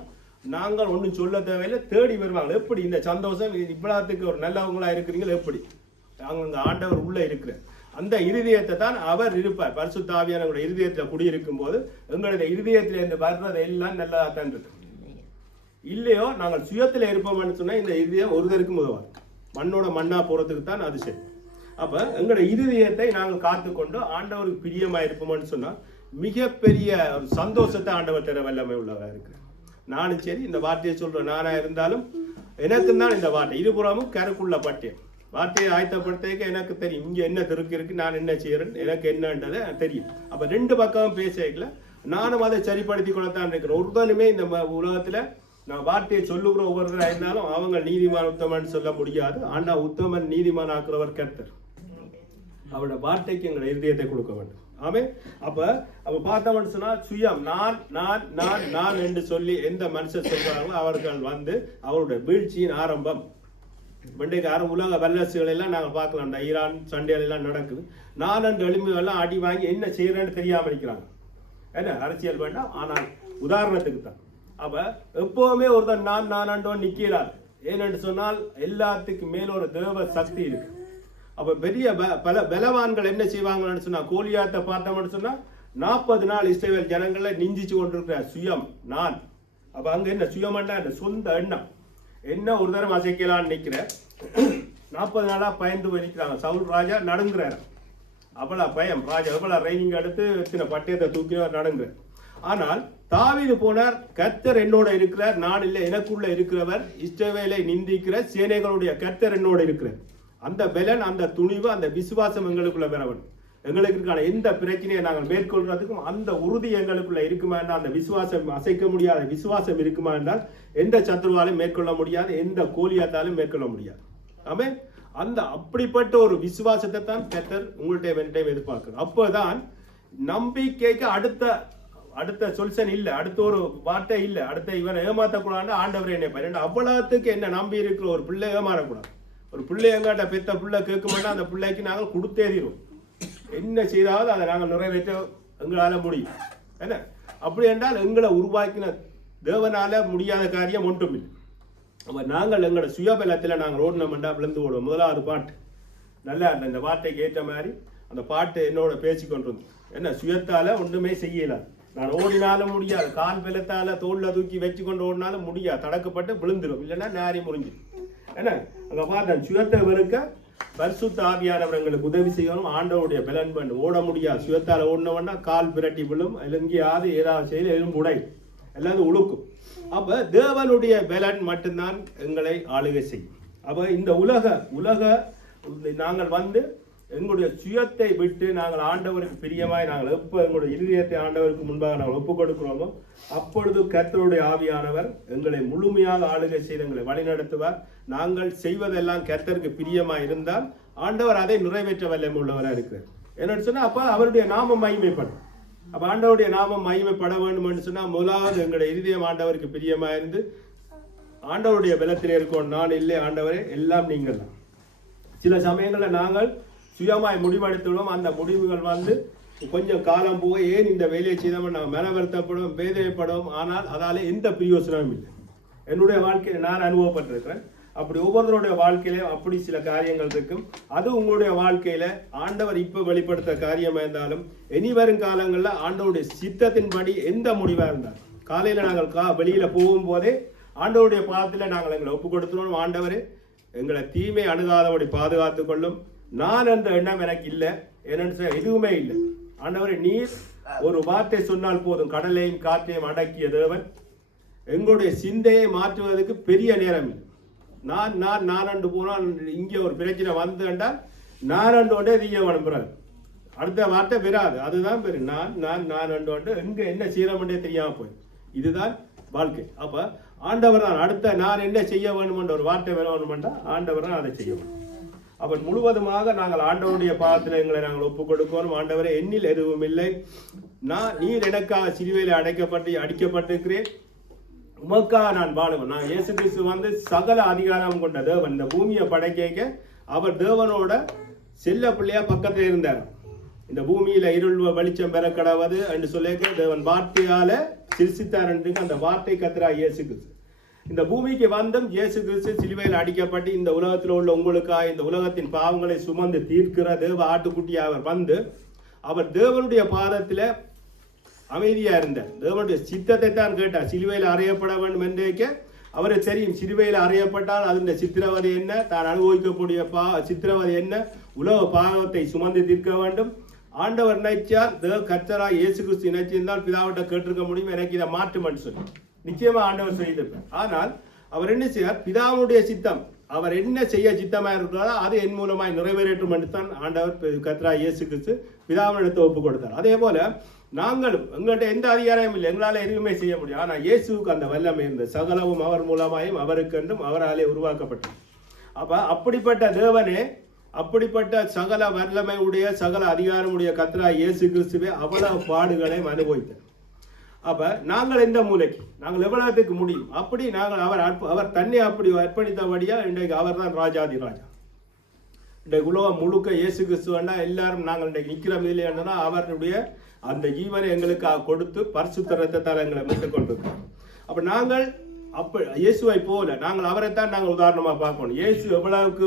நாங்கள் ஒன்றும் சொல்ல தேவையில்லை, தேடி வருவாங்க. எப்படி இந்த சந்தோஷம் இவ்வளவுக்கு ஒரு நல்லவங்களா இருக்கிறீங்களா, எப்படி அங்க ஆண்டவர் உள்ள இருக்கிற அந்த இருதயத்தை தான் அவர் இருப்பார். பரிசுத்த ஆவியானவருடைய இருதயத்தில் குடியிருக்கும் போது எங்களுடைய இருதயத்தில இருந்து வர்றது எல்லாம் நல்லா தான் இருக்கு. இல்லையோ நாங்கள் சுயத்தில் இருப்போம்னு சொன்னா இந்த இருதயம் ஒருத்தருக்கும் உதவாது. மண்ணோட மண்ணா போறதுக்கு தான் அது சரி. அப்ப எங்களுடைய இருதயத்தை நாங்கள் காத்துக்கொண்டு ஆண்டவருக்கு பிரியமா இருப்போம்னு சொன்னா மிகப்பெரிய ஒரு சந்தோஷத்தை ஆண்டவர் தர வல்லமை உள்ளவராக இருக்கு. நானும் சரி இந்த வார்த்தையை சொல்றேன், நானா இருந்தாலும் எனக்கும் தான் இந்த வார்த்தை இருபுறமும் கருக்குள்ள பட்டியம். வார்த்தையை ஆயத்தப்படுத்த எனக்கு தெரியும் இங்க என்ன திருக்கு இருக்கு, நான் என்ன செய்யறேன், எனக்கு என்னன்றதை தெரியும். அப்ப ரெண்டு பக்கமும் பேசல நானும் அதை சரிப்படுத்தி கொள்ளத்தான் இருக்கிறேன். ஒருத்தனுமே இந்த உலகத்துல நான் வார்த்தையை சொல்லுகிற ஒவ்வொருத்தராக இருந்தாலும் அவங்க நீதிமான் உத்தமன் சொல்ல முடியாது. ஆனா உத்தமன் நீதிமான் ஆக்குறவர் கர்த்தர். அவரோட வார்த்தைக்கு எங்களை இருதயத்தை கொடுக்க வேண்டும். ஆமே, அப்ப பார்த்தோம்னு சொன்னா சுயம் நான் நான் நான் நான் என்று சொல்லி எந்த மனுஷன் சொல்றாங்களோ அவர்கள் அவருடைய வீழ்ச்சியின் ஆரம்பம். இன்றைக்கு உலக வல்லரசுகள் எல்லாம் நாங்கள் பார்க்கலாம். இந்த ஈரான் சண்டைகள் எல்லாம் நடக்குது. நான் என்று எலும்புகள்லாம் அடி வாங்கி என்ன செய்யறேன்னு தெரியாம இருக்கிறாங்க. என்ன அரசியல் வேண்டாம், ஆனால் உதாரணத்துக்கு தான். அப்ப எப்பவுமே ஒருத்தன் நான் நானண்டோ நிக்கிறார். ஏனென்று சொன்னால் எல்லாத்துக்கும் மேல ஒரு தேவ சக்தி இருக்கு. அப்ப பெரிய பல பலவான்கள் என்ன செய்வாங்கன்னு சொன்னா, கோலியாத்தை பார்த்தோம்னு சொன்னா 40 நாள் இஸ்ரவேல் ஜனங்களை நிந்திச்சு கொண்டிருக்கிற சுயம் நான். அப்ப அங்க என்ன சுயம்னா சொந்த எண்ணம் என்ன ஒரு தரம் அசைக்கலான்னு நிற்கிற 40 நாளா பயந்து போய் நிற்கிறாங்க. சவுல் ராஜா நடுங்குறாரு. அவ்வளவு பயம். ராஜா எவ்வளவு ரைனிங் எடுத்து இத்தனை பட்டயத்தை தூக்கினவர் நடுங்குறார். ஆனால் தாவீது போனார், கர்த்தர் என்னோட இருக்கிறார், நான் இல்லை எனக்குள்ள இருக்கிறவர், இஸ்ரவேலை நிந்திக்கிற சேனைகளுடைய கர்த்தர் என்னோட இருக்கிறார். அந்த பலன், அந்த துணிவு, அந்த விசுவாசம் எங்களுக்குள்ள பெறவன். எங்களுக்கு இருக்கான எந்த பிரச்சனையை நாங்கள் மேற்கொள்றதுக்கும் அந்த உறுதி எங்களுக்குள்ள இருக்குமா என்றால், அந்த விசுவாசம் அசைக்க முடியாத விசுவாசம் இருக்குமா என்றால் எந்த சத்துருவாலும் மேற்கொள்ள முடியாது, எந்த கோலியாத்தாலும் மேற்கொள்ள முடியாது. ஆமே, அந்த அப்படிப்பட்ட ஒரு விசுவாசத்தை தான் கர்த்தர் உங்கள்கிட்ட எதிர்பார்க்கிறார். அப்போதான் நம்பிக்கைக்கு அடுத்த சொல்யூஷன் இல்லை, அடுத்த ஒரு வார்த்தை இல்லை, அடுத்த இவனை ஏமாற்றக்கூடாது ஆண்டவரை என்ன அவ்வளவுக்கு என்ன நம்பி இருக்கிற ஒரு பிள்ளை ஏமாறக்கூடாது. ஒரு பிள்ளை எங்காட்ட பெத்த பிள்ளை கேட்க மாட்டோம், அந்த பிள்ளைக்கு நாங்கள் கொடுத்தே தீரும். என்ன செய்தாவது அதை நாங்கள் நிறைவேற்ற எங்களால் முடியும். என்ன அப்படி என்றால் எங்களை உருவாக்கின தேவனால முடியாத காரியம் ஒன்றும் இல்லை. அப்போ நாங்கள் எங்களோட சுயபலத்தில் நாங்கள் ஓடணுமெண்டா விழுந்து ஓடுவோம். முதலாவது பாட்டு நல்லா இந்த வார்த்தைக்கு ஏற்ற மாதிரி அந்த பாட்டு என்னோட பேசி கொண்டு வந்து என்ன சுயத்தால் ஒன்றுமே செய்யலாம். நான் ஓடினாலும் முடியாது, கால் பலத்தால் தோளில் தூக்கி வச்சு கொண்டு ஓடினாலும் முடியாது, தடக்கப்பட்டு விழுந்துடும், இல்லைன்னா நாரி முறிஞ்சிடும். என்ன அங்கே பார்த்தேன் சுயத்தை வெறுக்க பரிசுத்த ஆவியானவர்களுக்கு உதவி செய்யணும். ஆண்டவருடைய பலன் பண்ணு ஓட முடியாது. சுயத்தால் ஓடினவன்னா கால் பிரட்டி விழும், எங்கேயாவது ஏதாவது செய்ய எலும்பு உடை எல்லாரும் உழுக்கும். அப்போ தேவனுடைய பலன் மட்டும்தான் எங்களை ஆளுகை செய்யும். அப்போ இந்த உலக நாங்கள் வந்து எங்களுடைய சுயத்தை விட்டு நாங்கள் ஆண்டவருக்கு பிரியமாய் நாங்கள் எப்போ எங்களுடைய இருதயத்தை ஆண்டவருக்கு முன்பாக நாங்கள் ஒப்புக் கொடுக்கிறோமோ அப்பொழுது கர்த்தருடைய ஆவியானவர் எங்களை முழுமையாக ஆளுகை செய்து எங்களை வழிநடத்துவார். நாங்கள் செய்வதெல்லாம் கர்த்தருக்கு பிரியமாக இருந்தால் ஆண்டவர் அதை நிறைவேற்ற வல்லமை உள்ளவராக இருக்கிறார். என்னன்னு சொன்னால் அப்போ அவருடைய நாமம் மகிமைப்படும். அப்போ ஆண்டவருடைய நாமம் மகிமைப்பட வேண்டும் என்று சொன்னால் முதலாவது எங்களுடைய இருதயம் ஆண்டவருக்கு பிரியமாக இருந்து ஆண்டவருடைய பலத்தில் இருக்கணும். நான் இல்லை ஆண்டவரே, எல்லாம் நீங்கள் தான். சில சமயங்களில் நாங்கள் சுயமாய் முடிவெடுத்துவிடும். அந்த முடிவுகள் வந்து கொஞ்சம் காலம் போய் ஏன் இந்த வேலையை செய்தோம் நாங்கள் மனவருத்தப்படும், வேதனைப்படும். ஆனால் அதால் எந்த பிரயோசனமும் இல்லை. என்னுடைய வாழ்க்கையில் நான் அனுபவப்பட்டிருக்கிறேன். அப்படி ஒவ்வொருத்தருடைய வாழ்க்கையில அப்படி சில காரியங்கள் இருக்கும். அது உங்களுடைய வாழ்க்கையில ஆண்டவர் இப்ப வெளிப்படுத்த காரியமா இருந்தாலும் இனி வரும் காலங்களில் ஆண்டவருடைய சித்தத்தின்படி எந்த முடிவா இருந்தாலும் காலையில நாங்கள் வெளியில போகும் போதே ஆண்டவருடைய பாதத்தில் நாங்கள் எங்களை ஒப்பு கொடுத்துருவோம். ஆண்டவரே எங்களை தீமை அணுகாதபடி பாதுகாத்து கொள்ளும். நான் என்ற எண்ணம் எனக்கு இல்லை, என்னன்னு எதுவுமே இல்லை. ஆண்டவரே நீர் ஒரு வார்த்தை சொன்னால் போதும், கடலையும் காற்றையும் அடக்கிய தேவன். எங்களுடைய சிந்தையை மாற்றுவதற்கு பெரிய நேரம் இல்லை. நான் அண்டு போனால் இங்கே ஒரு பிரச்சனை வந்து என்றால் நான் அண்டு கொண்டே தீய அனுப்புறாரு. அடுத்த வார்த்தை பெறாது, அதுதான் பெரு. நான் அண்டு கொண்டு எங்க என்ன செய்யறோம்ன்றே தெரியாம போய் இதுதான் வாழ்க்கை. அப்ப ஆண்டவர் தான் அடுத்த நான் என்ன செய்ய வேணுமென்ற ஒரு வார்த்தை வேணுமென்றா ஆண்டவர் தான் அதை செய்ய வேண்டும். அப்ப முழுவதுமாக நாங்கள் ஆண்டவருடைய பாதத்தில் எங்களை நாங்கள் ஒப்புக் கொடுக்கணும். ஆண்டவரை எண்ணில் எதுவும் இல்லை, நீர் எனக்காக சிலுவையில் அடிக்கப்பட்டிருக்கிறேன், உமக்காக நான் வாழுவேன். நான் இயேசு கிறிஸ்து வந்து சகல அதிகாரம் கொண்ட தேவன். இந்த பூமியை படைக்க அவர் தேவனோட செல்ல பிள்ளையா பக்கத்தில் இருந்தார். இந்த பூமியில இருள் வெளிச்சம் பெற கடவுது என்று சொல்லிக்க தேவன் வார்த்தையால சிருஷ்டித்தார் என்று அந்த வார்த்தை கர்த்தரா இயேசு கிறிஸ்து இந்த பூமிக்கு வந்தும் இயேசு கிறிஸ்து சிலுவையில் அடிக்கப்பட்டு இந்த உலகத்தில் உள்ள உங்களுக்காக இந்த உலகத்தின் பாவங்களை சுமந்து தீர்க்கிற தேவ ஆட்டுக்குட்டியாக அவர் வந்து அவர் தேவனுடைய பாதத்தில் அமைதியா இருந்தார். தேவனுடைய சித்தத்தை தான் கேட்டார். சிலுவையில் அறையப்பட வேண்டும் என்றே அவருக்கு தெரியும். சிலுவையில் அறையப்பட்டால் அதனுடைய சித்திரவதை என்ன, தான் அனுபவிக்கக்கூடிய சித்திரவதை என்ன, உலக பாவத்தை சுமந்து தீர்க்க வேண்டும். ஆண்டவர் நினைச்சார், கர்த்தரா இயேசு கிறிஸ்து நினைச்சிருந்தால் பிதாவிட்ட கேட்டிருக்க முடியும், எனக்கு இதை மாற்றுமென்று சொல்லி நிச்சயமா ஆண்டவர் செய்திருப்பார். ஆனால் அவர் என்ன செய்யார், பிதாவுடைய சித்தம் அவர் என்ன செய்ய சித்தமாக இருக்கிறாரோ அது என் மூலமாய் நிறைவேற்றும் என்று தான் ஆண்டவர் கர்த்தரா இயேசு கிறிஸ்து பிதாவினிடத்தை ஒப்பு கொடுத்தார். அதே போல நாங்களும் எங்கள்கிட்ட எந்த அதிகாரமும் இல்லை, எங்களால் எதுவுமே செய்ய முடியும். ஆனால் இயேசுக்கு அந்த வல்லமை இருந்தது. சகலவும் அவர் மூலமாயும் அவருக்கென்றும் அவராலே உருவாக்கப்பட்டது. அப்படிப்பட்ட தேவனே, அப்படிப்பட்ட சகல வல்லமை உடைய சகல அதிகாரமுடைய கர்த்தரா இயேசு கிறிஸ்துவே அவ்வளவு பாடுகளை அனுபவித்தார். நாங்கள் எந்த மூலைக்கு நாங்கள் எவ்வளவுக்கு முடியும், அப்படி நாங்கள் அவர் தன்னை அப்படி அர்ப்பணித்தபடியா இன்றைக்கு அவர் தான் ராஜாதி ராஜா. இன்றைக்கு உலகம் முழுக்க இயேசு கிறிஸ்துவண்டா எல்லாரும் நாங்கள் இன்றைக்கு நிற்கிறோம் இல்லையா, அவருடைய அந்த ஜீவனை எங்களுக்காக கொடுத்து பரிசுத்த இரத்தத்தால் எங்களை மீட்டுக் கொண்டிருக்கிறோம். அப்ப நாங்கள் இயேசுவை போல நாங்கள் அவரைத்தான் நாங்கள் உதாரணமா பார்க்கணும். இயேசு எவ்வளவுக்கு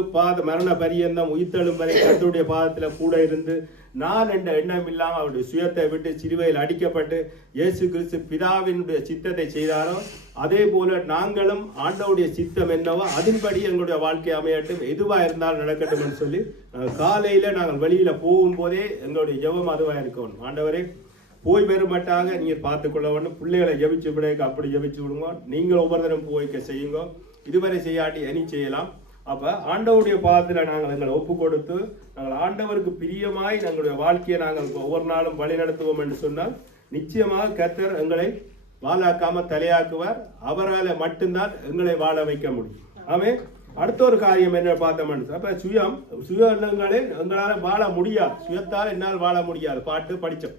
மரண பரியந்தம் உயிர்த்தெழும் வரை கர்த்தருடைய பாதத்துல கூட இருந்து நான் என்ற எண்ணம் இல்லாமல் அவருடைய சுயத்தை விட்டு சிலுவையில் அடிக்கப்பட்டு இயேசு கிறிஸ்து பிதாவினுடைய சித்தத்தை செய்தாரோ அதே போல நாங்களும் ஆண்டவருடைய சித்தம் என்னவோ அதன்படி எங்களுடைய வாழ்க்கை அமையட்டும், எதுவா இருந்தாலும் நடக்கட்டும் என்று சொல்லி காலையில நாங்கள் வெளியில போகும்போதே எங்களுடைய ஜெபம் அதுவா இருக்கணும். ஆண்டவரே போய் பெறுமட்டாக நீங்கள் பார்த்துக்கொள்ள வேண்டும். பிள்ளைகளை ஜபிச்சு விடைக்கு அப்படி ஜபிச்சு விடுங்க. நீங்கள் ஒவ்வொருத்தரும் போய்க்க செய்யுங்க. இதுவரை செய்யாட்டி இனி செய்யலாம். ஆண்டவருடைய பாதத்தில் நாங்கள் எங்களை ஒப்பு கொடுத்து நாங்கள் ஆண்டவருக்கு பிரியமாய் எங்களுடைய வாழ்க்கையை நாங்கள் ஒவ்வொரு நாளும் வழி நடத்துவோம் என்று சொன்னால் நிச்சயமாக கர்த்தர் எங்களை வாழாக்காம தலையாக்குவார். அவரால் மட்டும்தான் எங்களை வாழ வைக்க முடியும். ஆமே. அடுத்த ஒரு காரியம் என்ன பார்த்தோம், சுய எண்ணங்களே எங்களால் வாழ முடியாது. சுயத்தால் என்னால் வாழ முடியாது. பாட்டு படித்தோம்.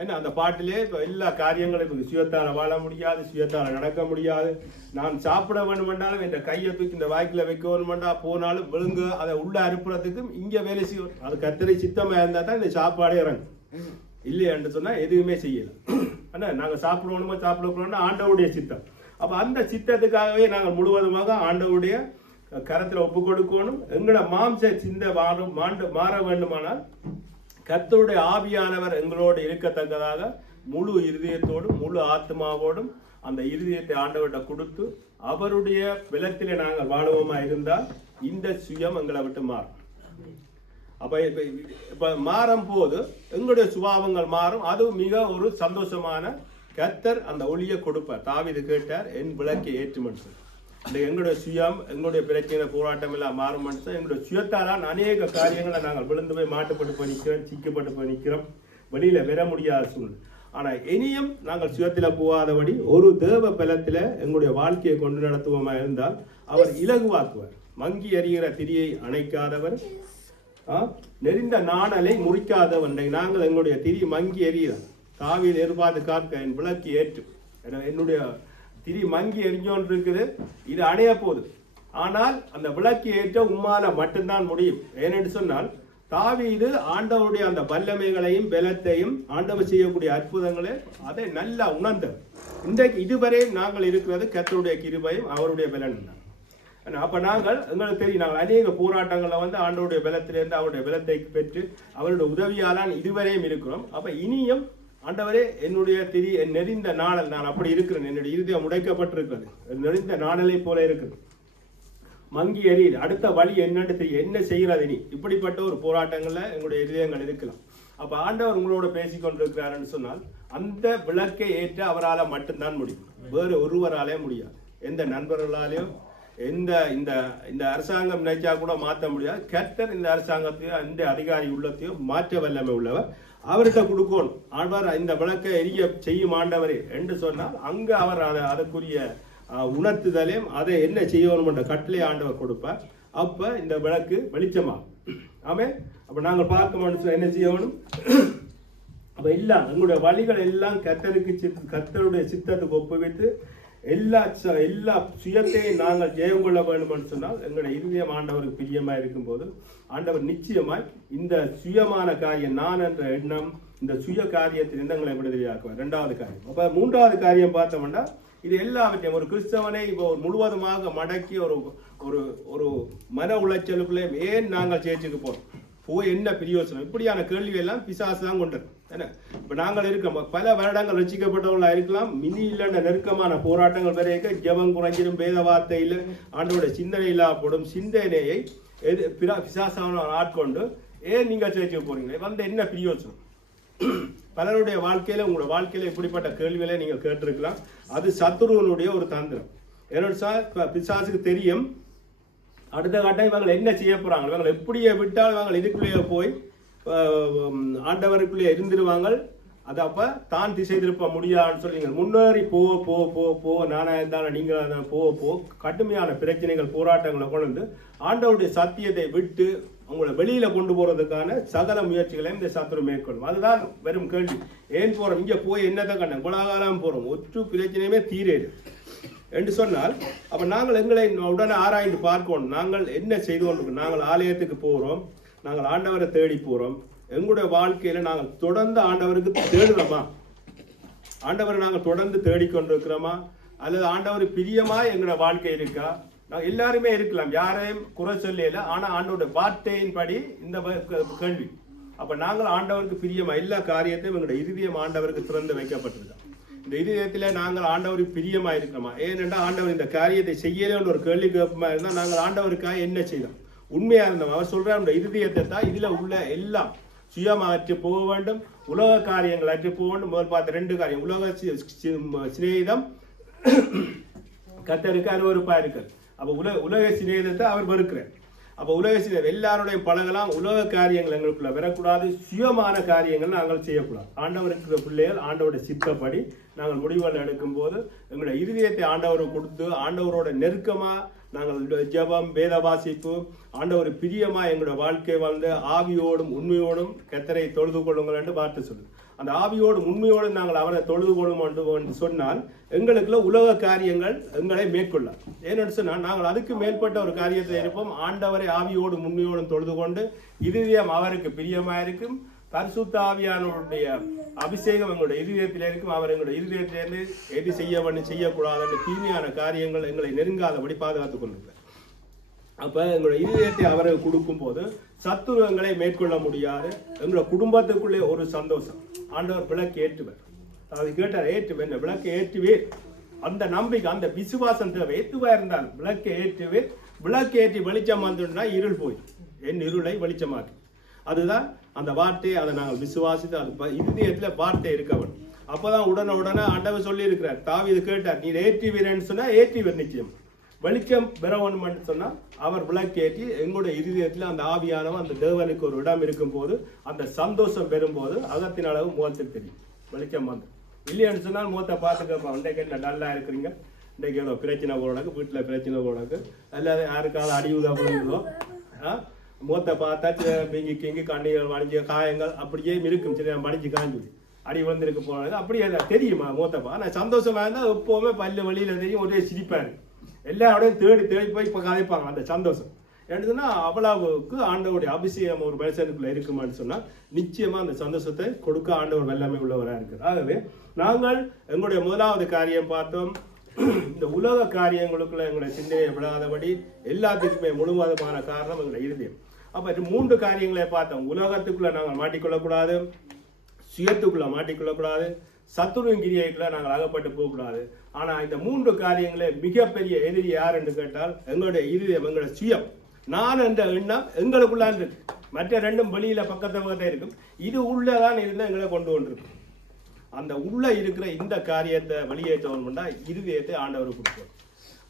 ஏன்னா அந்த பாட்டிலே இப்போ எல்லா காரியங்களும் இப்போ சுயத்தால் வாழ முடியாது, சுயத்தால் நடக்க முடியாது. நான் சாப்பிட வேணுமென்றாலும் என் கையை தூக்கி இந்த வாய்க்கில் வைக்க வேணுமெண்டா போனாலும் விழுங்க அதை உள்ள அறுப்புறதுக்கும் இங்கே வேலை செய்யும். அது கத்திரை சித்தமாக இருந்தால் தான் இந்த சாப்பாடே இறங்கும். இல்லையான்னு சொன்னால் எதுவுமே செய்யலை. ஆனால் நாங்கள் சாப்பிடணுமோ சாப்பிடக்கூடாதுன்னா ஆண்டவருடைய சித்தம். அப்போ அந்த சித்தத்துக்காகவே நாங்கள் முழுவதுமாக ஆண்டவருடைய கரத்தில் ஒப்பு கொடுக்கணும். எங்களோட மாம்ச சிந்தை மாற வேண்டுமானால் கர்த்தருடைய ஆவியானவர் எங்களோடு இருக்கத்தக்கதாக முழு இருதயத்தோடும் முழு ஆத்மாவோடும் அந்த இருதயத்தை ஆண்டவர்கிட்ட கொடுத்து அவருடைய பலத்திலே நாங்கள் வாழுவோமா இருந்தால் இந்த சுயம் எங்களை விட்டு மாறும். அப்ப இப்ப மாறும் போது எங்களுடைய சுபாவங்கள் மாறும். அது மிக ஒரு சந்தோஷமான கர்த்தர் அந்த ஒளியை கொடுப்பார். தாவீது கேட்டார், என் விளக்கை ஏற்று மனுஷன். இந்த எங்களுடைய சுயம் எங்களுடைய பிரச்சனை போராட்டம் எல்லாம் மாறும் மனுஷன். எங்களுடைய சுயத்தாலான் அநேக காரியங்களை நாங்கள் விழுந்து போய் மாட்டுப்பட்டு போய் நிற்கிறோம், சிக்கப்பட்டு போய் நிற்கிறோம், வெளியில வர முடியாத சூழ்நிலை. ஆனா இனியும் நாங்கள் சுயத்தில போகாதபடி ஒரு தேவ பலத்தில எங்களுடைய வாழ்க்கையை கொண்டு நடத்துவோமா இருந்தால் அவர் இலகுவாக்குவார். மங்கி எறிகிற திரியை அணைக்காதவர், நெறிந்த நாணலை முறிக்காதவன். நாங்கள் எங்களுடைய திரி மங்கி எறிகிறோம். தாவீது எதிர்பார்த்து காக்க என் விளக்கு ஏற்று, என்னுடைய திரி மங்கி எரிஞ்சோன்னு இருக்குது, இது அணைய போகுது. ஆனால் அந்த விளக்கு ஏற்ற உம்மால மட்டும்தான் முடியும். ஏனென்று சொன்னால் தாவீது ஆண்டவருடைய அந்த வல்லமைகளையும் பலத்தையும் ஆண்டவர் செய்யக்கூடிய அற்புதங்களை அதை நல்லா உணர்ந்தவர். இன்றைக்கு இதுவரை நாங்கள் இருக்கிறது கர்த்தருடைய கிருபையும் அவருடைய பலனும் தான். அப்ப நாங்கள் எங்களுக்கு தெரியும், நாங்கள் அநேக போராட்டங்களில் ஆண்டவருடைய பலத்திலிருந்து அவருடைய பலத்தை பெற்று அவருடைய உதவியாலான் இதுவரையும் இருக்கிறோம். அப்ப இனியும் ஆண்டவரே என்னுடைய திரி என் நெறிந்த நாணல், நான் அப்படி இருக்கிறேன், என்னுடைய இருதயம் உடைக்கப்பட்டிருக்கிறது, நெறிந்த நாணலை போல இருக்குது, மங்கி எறியுது, அடுத்த வழி என்னன்னு தெரியும், என்ன செய்கிறது இனி, இப்படிப்பட்ட ஒரு போராட்டங்கள்ல எங்களுடைய இருதயங்கள் இருக்கலாம். அப்ப ஆண்டவர் உங்களோட பேசிக்கொண்டிருக்கிறாருன்னு சொன்னால் அந்த விளக்கை ஏற்ற அவரால் மட்டும்தான் முடியும், வேறு ஒருவராலே முடியாது. எந்த நண்பர்களாலேயோ எந்த இந்த அரசாங்கம் நினைச்சா கூட மாற்ற முடியாது. கர்த்தர் இந்த அரசாங்கத்தையோ இந்த அதிகாரி உள்ளத்தையோ மாற்ற வல்லமை உள்ளவர். அவர்கிட்ட கொடுக்கணும். ஆண்டவர் இந்த விளக்கை எரிய செய்யும் ஆண்டவரே என்று சொன்னால் அங்கு அவர் அதற்குரிய உணர்த்துதலையும் அதை என்ன செய்யணும் என்ற கட்டளை ஆண்டவர் கொடுப்பார். அப்ப இந்த விளக்கு வெளிச்சமாகும். ஆமே. அப்ப நாங்கள் பார்க்க மாட்டோம் என்ன செய்யணும். அப்ப எல்லாம் எங்களுடைய வழிகள் எல்லாம் கர்த்தருடைய சித்தத்துக்கு ஒப்புவித்து எல்லா சுயத்தையும் நாங்கள் ஜெயம் கொள்ள வேண்டும் என்று சொன்னால் எங்களுடைய இருதயம் ஆண்டவருக்கு பிரியமா இருக்கும் போது ஆண்டவர் நிச்சயமாய் இந்த சுயமான காரியம், நான் என்ற எண்ணம், இந்த சுய காரியத்தில் எங்களை விடுதலையாக்குவார். இரண்டாவது காரியம். அப்ப மூன்றாவது காரியம் பார்த்தோம்னா இது எல்லாவற்றையும் ஒரு கிறிஸ்தவனை இப்போ முழுவதுமாக மடக்கி ஒரு மன உளைச்சலுக்குள்ளே ஏன் நாங்கள் சேர்ச்சுக்கு போறோம், போய் என்ன பிரயோசனம், இப்படியான கேள்வி எல்லாம் பிசாசு தான் கொண்டது. என்ன இப்ப நாங்கள் இருக்கோம், பல வருடங்கள் ரசிக்கப்பட்டவர்களா இருக்கலாம், மினி இல்லைன்ற நெருக்கமான போராட்டங்கள் வரைக்கும் ஜெபம் குறைஞ்சிடும், வேத வார்த்தையில் ஆண்டவருடைய சிந்தனை இல்லாப்படும் சிந்தனையை பிசாசான ஆட்கொண்டு ஏன் நீங்க சேர்ச்சுக்க போறீங்க, என்ன பிரயோசனம். பலருடைய வாழ்க்கையில உங்களோட வாழ்க்கையில இப்படிப்பட்ட கேள்விகளை நீங்க கேட்டிருக்கலாம். அது சத்துருவனுடைய ஒரு தந்திரம். என்னோட பிசாசுக்கு தெரியும் அடுத்த கட்டம் இவங்க என்ன செய்ய போறாங்க, இவங்க எப்படியே விட்டால் இவங்க இதுக்குள்ளேயே போய் ஆண்டவருக்குள்ளேயே இருந்துருவாங்க. அது அப்ப தான் திசை திருப்ப முடியாதுன்னு சொல்லி நீங்கள் முன்னேறி போ நானா இருந்தாலும் நீங்கள் போ கடுமையான பிரச்சனைகள் போராட்டங்களை கொண்டு வந்து ஆண்டவருடைய சத்தியத்தை விட்டு உங்களை வெளியில கொண்டு போறதுக்கான சகல முயற்சிகளையும் இந்த சத்துரு மேற்கொள்ளும். அதுதான் வெறும் கேள்வி, ஏன் போறோம், இங்க போய் என்னத்தை கண்ட குலகாலம் போறோம், ஒற்று பிரச்சனையுமே தீரேது என்று சொன்னால் அப்ப நாங்கள் எங்களை உடனே ஆராய்ந்து பார்க்கணும். நாங்கள் என்ன செய்து கொண்டிருக்கோம், நாங்கள் ஆலயத்துக்கு போறோம், நாங்கள் ஆண்டவரை தேடி போறோம், எங்களுடைய வாழ்க்கையில நாங்கள் தொடர்ந்து ஆண்டவருக்கு தேடுறோமா, ஆண்டவரை நாங்கள் தொடர்ந்து தேடிக்கொண்டிருக்கிறோமா, அல்லது ஆண்டவர் பிரியமா எங்களோட வாழ்க்கை இருக்கா. நாங்கள் எல்லாருமே இருக்கலாம், யாரையும் குறை சொல்லல, ஆனா ஆண்டவருடைய வார்த்தையின்படி இந்த கேள்வி. அப்ப நாங்கள் ஆண்டவருக்கு பிரியமா எல்லா காரியத்தையும் எங்களுடைய இருதயம் ஆண்டவருக்கு திறந்து வைக்கப்பட்டிருக்கோம். இந்த இதயத்துல நாங்கள் ஆண்டவருக்கு பிரியமா இருக்கிறோமா, ஏனென்றால் ஆண்டவர் இந்த காரியத்தை செய்யலன்னு ஒரு கேள்வி கேட்பமா இருந்தால் நாங்கள் ஆண்டவருக்காக என்ன செய்தோம், உண்மையா இருந்தோம். அவர் சொல்ற அந்த இருதயத்தை தான் இதுல உள்ள எல்லாம் சுயமாக அற்று போக வேண்டும், உலக காரியங்கள் அற்று போக வேண்டும். முதல் பார்த்த ரெண்டு காரியம், உலக சிநேகிதம் கர்த்தருக்கு அருவருப்பா இருக்கு. அப்ப உலக சிநேகிதத்தை அவர் வெறுக்கிறார். அப்ப உலக சிநேகிதம் எல்லாருடையும் பழகலாம், உலக காரியங்கள் எங்களுக்குள்ள வரக்கூடாது, சுயமான காரியங்கள் நாங்கள் செய்யக்கூடாது. ஆண்டவருக்கு பிள்ளைகள் ஆண்டவருடைய சித்தப்படி நாங்கள் முடிவுகள் எடுக்கும் போது எங்களுடைய இருதயத்தை ஆண்டவருக்கு கொடுத்து ஆண்டவரோட நெருக்கமா நாங்கள் ஜெபம் வேத வாசிப்பு ஆண்டவர் பிரியமா எங்களுடைய வாழ்க்கை வாழ்ந்து ஆவியோடும் உண்மையோடும் கர்த்தரை தொழுது கொள்ளுங்கள் என்று வார்த்தை சொல்லுது. அந்த ஆவியோடு உண்மையோடு நாங்கள் அவரை தொழுது கொள்ளும் என்று சொன்னால் எங்களுக்குள்ள உலக காரியங்கள் எங்களை மேற்கொள்ள. ஏன்னு சொன்னால் நாங்கள் அதுக்கு மேற்பட்ட ஒரு காரியத்தை இருப்போம். ஆண்டவரை ஆவியோடு உண்மையோடும் தொழுது கொண்டு இருதயம் அவருக்கு பிரியமாக இருக்கும். பரிசுத்த ஆவியானவருடைய அபிஷேகம் எங்களுடைய இருதயத்தில் இருக்கும். அவர் எங்களுடைய இருதயத்திலிருந்து எது செய்யக்கூடாது தீமையான காரியங்கள் எங்களை நெருங்காதபடி பாதுகாத்துக் கொண்டிருக்கிறார். அப்ப எங்களுடைய இதயத்தை அவருக்கு கொடுக்கும் போது சத்துருவங்களை மேற்கொள்ள முடியாது. எங்களுடைய குடும்பத்துக்குள்ளே ஒரு சந்தோஷம். ஆண்டவர் விளக்கு ஏற்றுவர். அது கேட்டார், ஏற்றுவேன் விளக்கு ஏற்றுவேன். அந்த நம்பிக்கை, அந்த விசுவாசம் தேவை. எதுவா இருந்தால் விளக்கை ஏற்றுவேன். விளக்கு ஏற்றி வெளிச்சம் வந்துன்னா இருள் போய் என் இருளை வெளிச்சமாக்கி. அதுதான் அந்த வார்த்தையை அதை நாங்கள் விசுவாசித்து அது இதயத்துல வார்த்தை இருக்க வேண்டும். அப்பதான் உடனே ஆண்டவர் சொல்லி இருக்கிறார். தாவீது கேட்டார், நீ ஏற்றுவீரன்னு சொன்னா ஏற்றுவர் நிச்சயம். வெளிச்சம் பெறவன் சொன்னா அவர் விளக்கேற்றி எங்களுடைய இருதயத்தில் அந்த ஆவியானவன் அந்த தேவனுக்கு ஒரு இடம் இருக்கும் போது அந்த சந்தோஷம் பெறும்போது அகத்தின் அளவு முகத்துக்கு தெரியும். வெளிச்சம் வந்து இல்லையான்னு சொன்னால் முகத்தை பார்த்துக்கப்பா, இன்றைக்கு என்ன டல்லா இருக்கிறீங்க, இன்றைக்கு ஏதோ பிரச்சனை போடாக்கு, வீட்டில் பிரச்சனை போடாக்கு, அல்லது யாருக்காவது அடிவுதா போடுங்களோ முகத்தை பார்த்தா பிங்கி கண்ணிகள் வடிஞ்ச காயங்கள் அப்படியே இருக்கும். சரி, மடிஞ்சு காஞ்சி அடி வந்திருக்கு போனது அப்படியே தெரியுமா முகத்தைப்பா. ஆனால் சந்தோஷமா இருந்தால் எப்போவுமே பல்லு வழியில தெரியும், ஒரே சிரிப்பாரு. எல்லாரோடையும் தேடி போய் இப்போ கதைப்பாங்க அந்த சந்தோஷம். ஏன்னு அவ்வளவுக்கு ஆண்டவருடைய அபிஷேகம் ஒரு மனுஷனுக்குள்ள இருக்குமான்னு சொன்னா நிச்சயமா அந்த சந்தோஷத்தை கொடுக்க ஆண்டவர் வெள்ளமே உள்ளவராக இருக்கிறார். ஆகவே நாங்கள் எங்களுடைய முதலாவது காரியம் பார்த்தோம், இந்த உலக காரியங்களுக்குள்ள எங்களுடைய சிந்தனையை விடாதபடி எல்லாத்துக்குமே முழுவதுமான காரணம் எங்களுடைய இருதயம். அப்ப 3 காரியங்களை பார்த்தோம். உலகத்துக்குள்ள நாங்கள் மாட்டிக்கொள்ளக்கூடாது, சுயத்துக்குள்ள மாட்டிக்கொள்ளக்கூடாது, சத்துருவின் கிரியைக்குள்ள நாங்கள் அகப்பட்டு போகக்கூடாது. ஆனா இந்த 3 காரியங்களே மிகப்பெரிய எதிரி யார் என்று கேட்டால் எங்களுடைய இருதயம், எங்களுடைய சுயம், நான் என்ற எண்ணம் எங்களுக்குள்ளான் இருக்கு. மற்ற 2 வெளியில பக்கத்தை இருக்கும். இது உள்ளதான் இருந்தால் எங்களை கொண்டு கொண்டிருக்கும். அந்த உள்ள இருக்கிற இந்த காரியத்தை வெளியேற்றவன் பண்ணா இருதயத்தை ஆண்டவர் கொடுப்பார்.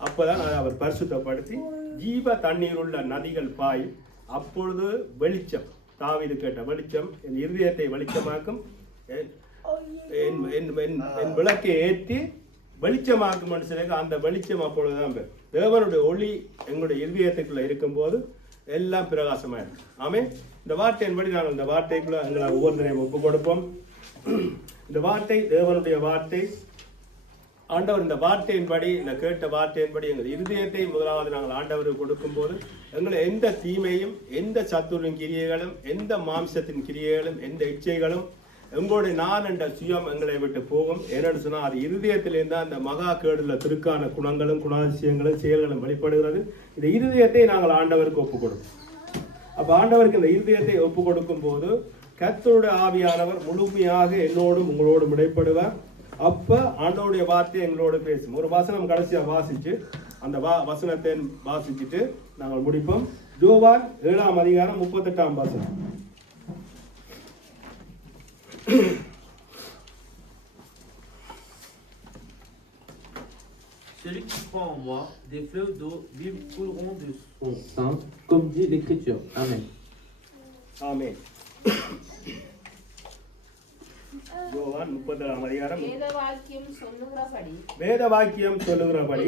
அப்பதான் அவர் பரிசுத்தப்படுத்தி ஜீவ தண்ணீர் உள்ள நதிகள் பாய். அப்பொழுது வெளிச்சம், தாவீது கேட்ட வெளிச்சம் என் இருதயத்தை வெளிச்சமாக்கும், என் விளக்கை ஏற்றி வெளிச்சமாக்கும் சொல்லி அந்த வெளிச்சம் அப்பொழுதுதான் பேர். தேவனுடைய ஒளி எங்களுடைய இருதயத்துக்குள்ள இருக்கும்போது எல்லாம் பிரகாசமா இருக்கு. ஆமே, இந்த வார்த்தையின்படி நாங்கள் இந்த வார்த்தைக்குள்ள எங்களை ஒவ்வொருத்தரையும் ஒப்பு கொடுப்போம். இந்த வார்த்தை தேவனுடைய வார்த்தை. ஆண்டவர் இந்த வார்த்தையின்படி, இந்த கேட்ட வார்த்தையின்படி எங்கள் இருதயத்தை முதலாவது நாங்கள் ஆண்டவருக்கு கொடுக்கும் போது எங்களை எந்த தீமையும், எந்த சத்துருவின் கிரியைகளும், எந்த மாம்சத்தின் கிரியைகளும், எந்த இச்சைகளும், எங்களுடைய நான் என்ற சுயம் எங்களை விட்டு போகும். என்னன்னு சொன்னால் அது இருதயத்திலிருந்து அந்த மகா கேடுல திருக்கான குணங்களும் குணாதிசயங்களும் செயல்களும் வெளிப்படுகிறது. இந்த இருதயத்தை நாங்கள் ஆண்டவருக்கு ஒப்பு கொடுப்போம். அப்ப ஆண்டவருக்கு இந்த இருதயத்தை ஒப்பு கொடுக்கும் போது கர்த்தருடைய ஆவியானவர் முழுமையாக என்னோடும் உங்களோடும் இடைப்படுவார். அப்ப ஆண்டவருடைய வார்த்தை எங்களோடு பேசும். ஒரு வசனம் கடைசியா வாசிச்சு அந்த வசனத்தை வாசிச்சுட்டு நாங்கள் முடிப்போம். யோவான் 7ஆம் அதிகாரம் 38ஆம் வசனம். Celui qui croit en moi, des fleuves d'eau vive couleront de son sein, comme dit l'Écriture. Amen. Amen. யோவான் 37ஆம் அதிகாரம் வேத வாக்கியம் சொல்லுகிறபடி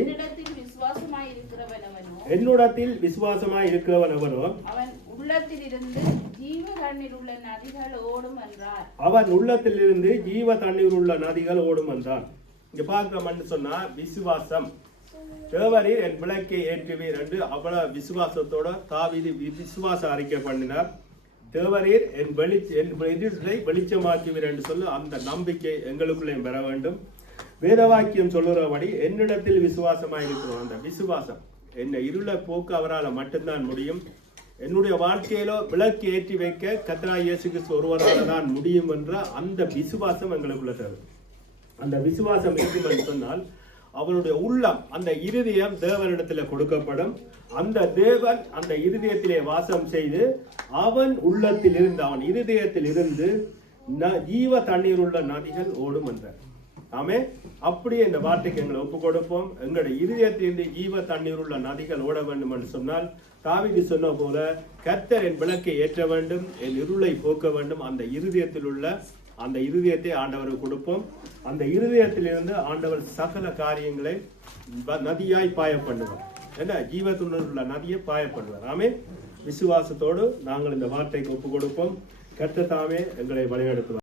என்னிடத்தில் விசுவாசமாய் இருக்கிறவனவனோ அவன் உள்ளத்திலிருந்து ஜீவ தண்ணீர் உள்ள நதிகள் ஓடும் என்றார். அவன் உள்ளத்திலிருந்து ஜீவ தண்ணீர் உள்ள நதிகள் ஓடும் என்றான். இங்க பார்க்கிறோம்னு சொன்னா விசுவாசம். தேவரீர் என் விளக்கை ஏற்றுவீர் என்று அவ்வளவு விசுவாசத்தோட தாவீது விசுவாச அறிக்கை பண்ணினார். தேவரீர் என் வெளிச்சமாக்குவீர் என்று சொல்லி அந்த நம்பிக்கை எங்களுக்குள்ளே பெற வேண்டும். வேதவாக்கியம் சொல்லுறபடி என்னிடத்தில் விசுவாசமாக இருக்கிறோம். அந்த விசுவாசம் என்னை இருளை போக்க அவரால் மட்டும்தான் முடியும். என்னுடைய வாழ்க்கையிலோ விளக்கு ஏற்றி வைக்க கர்த்தராகிய இயேசு கிறிஸ்து ஒருவரால் தான் முடியும் என்ற அந்த விசுவாசம் எங்களுக்குள்ள தேவை. அந்த விசுவாசம் இருக்கும் என்று சொன்னால் அவனுடைய உள்ளம், அந்த இருதயம் தேவனிடத்தில் கொடுக்கப்படும். அந்த தேவன் அந்த இருதயத்திலே வாசம் செய்து அவன் உள்ளத்தில் இருந்து, அவன் இருதயத்தில் இருந்து ஜீவ தண்ணீர் உள்ள நதிகள் ஓடும் என்றார். ஆமே, அப்படியே இந்த வார்த்தைக்கு எங்களை ஒப்பு கொடுப்போம். எங்களுடைய இருதயத்திலிருந்து ஜீவ தண்ணீர் உள்ள நதிகள் ஓட வேண்டும் என்று சொன்னால் தாவீது சொன்ன போல கர்த்தர் என் விளக்கை ஏற்ற வேண்டும், என் இருளை போக்க வேண்டும். அந்த இருதயத்தில் உள்ள அந்த இருதயத்தை ஆண்டவருக்கு கொடுப்போம். அந்த இருதயத்திலிருந்து ஆண்டவர் சகல காரியங்களை நதியாய் பாய பண்ணுவார். என்ன, ஜீவத்துடன் உள்ள நதியை பாய பண்ணுவார். ஆமே, விசுவாசத்தோடு நாங்கள் இந்த வார்த்தைக்கு ஒப்பு கொடுப்போம். கர்த்தர் தாமே எங்களை வழிநடத்துவார்.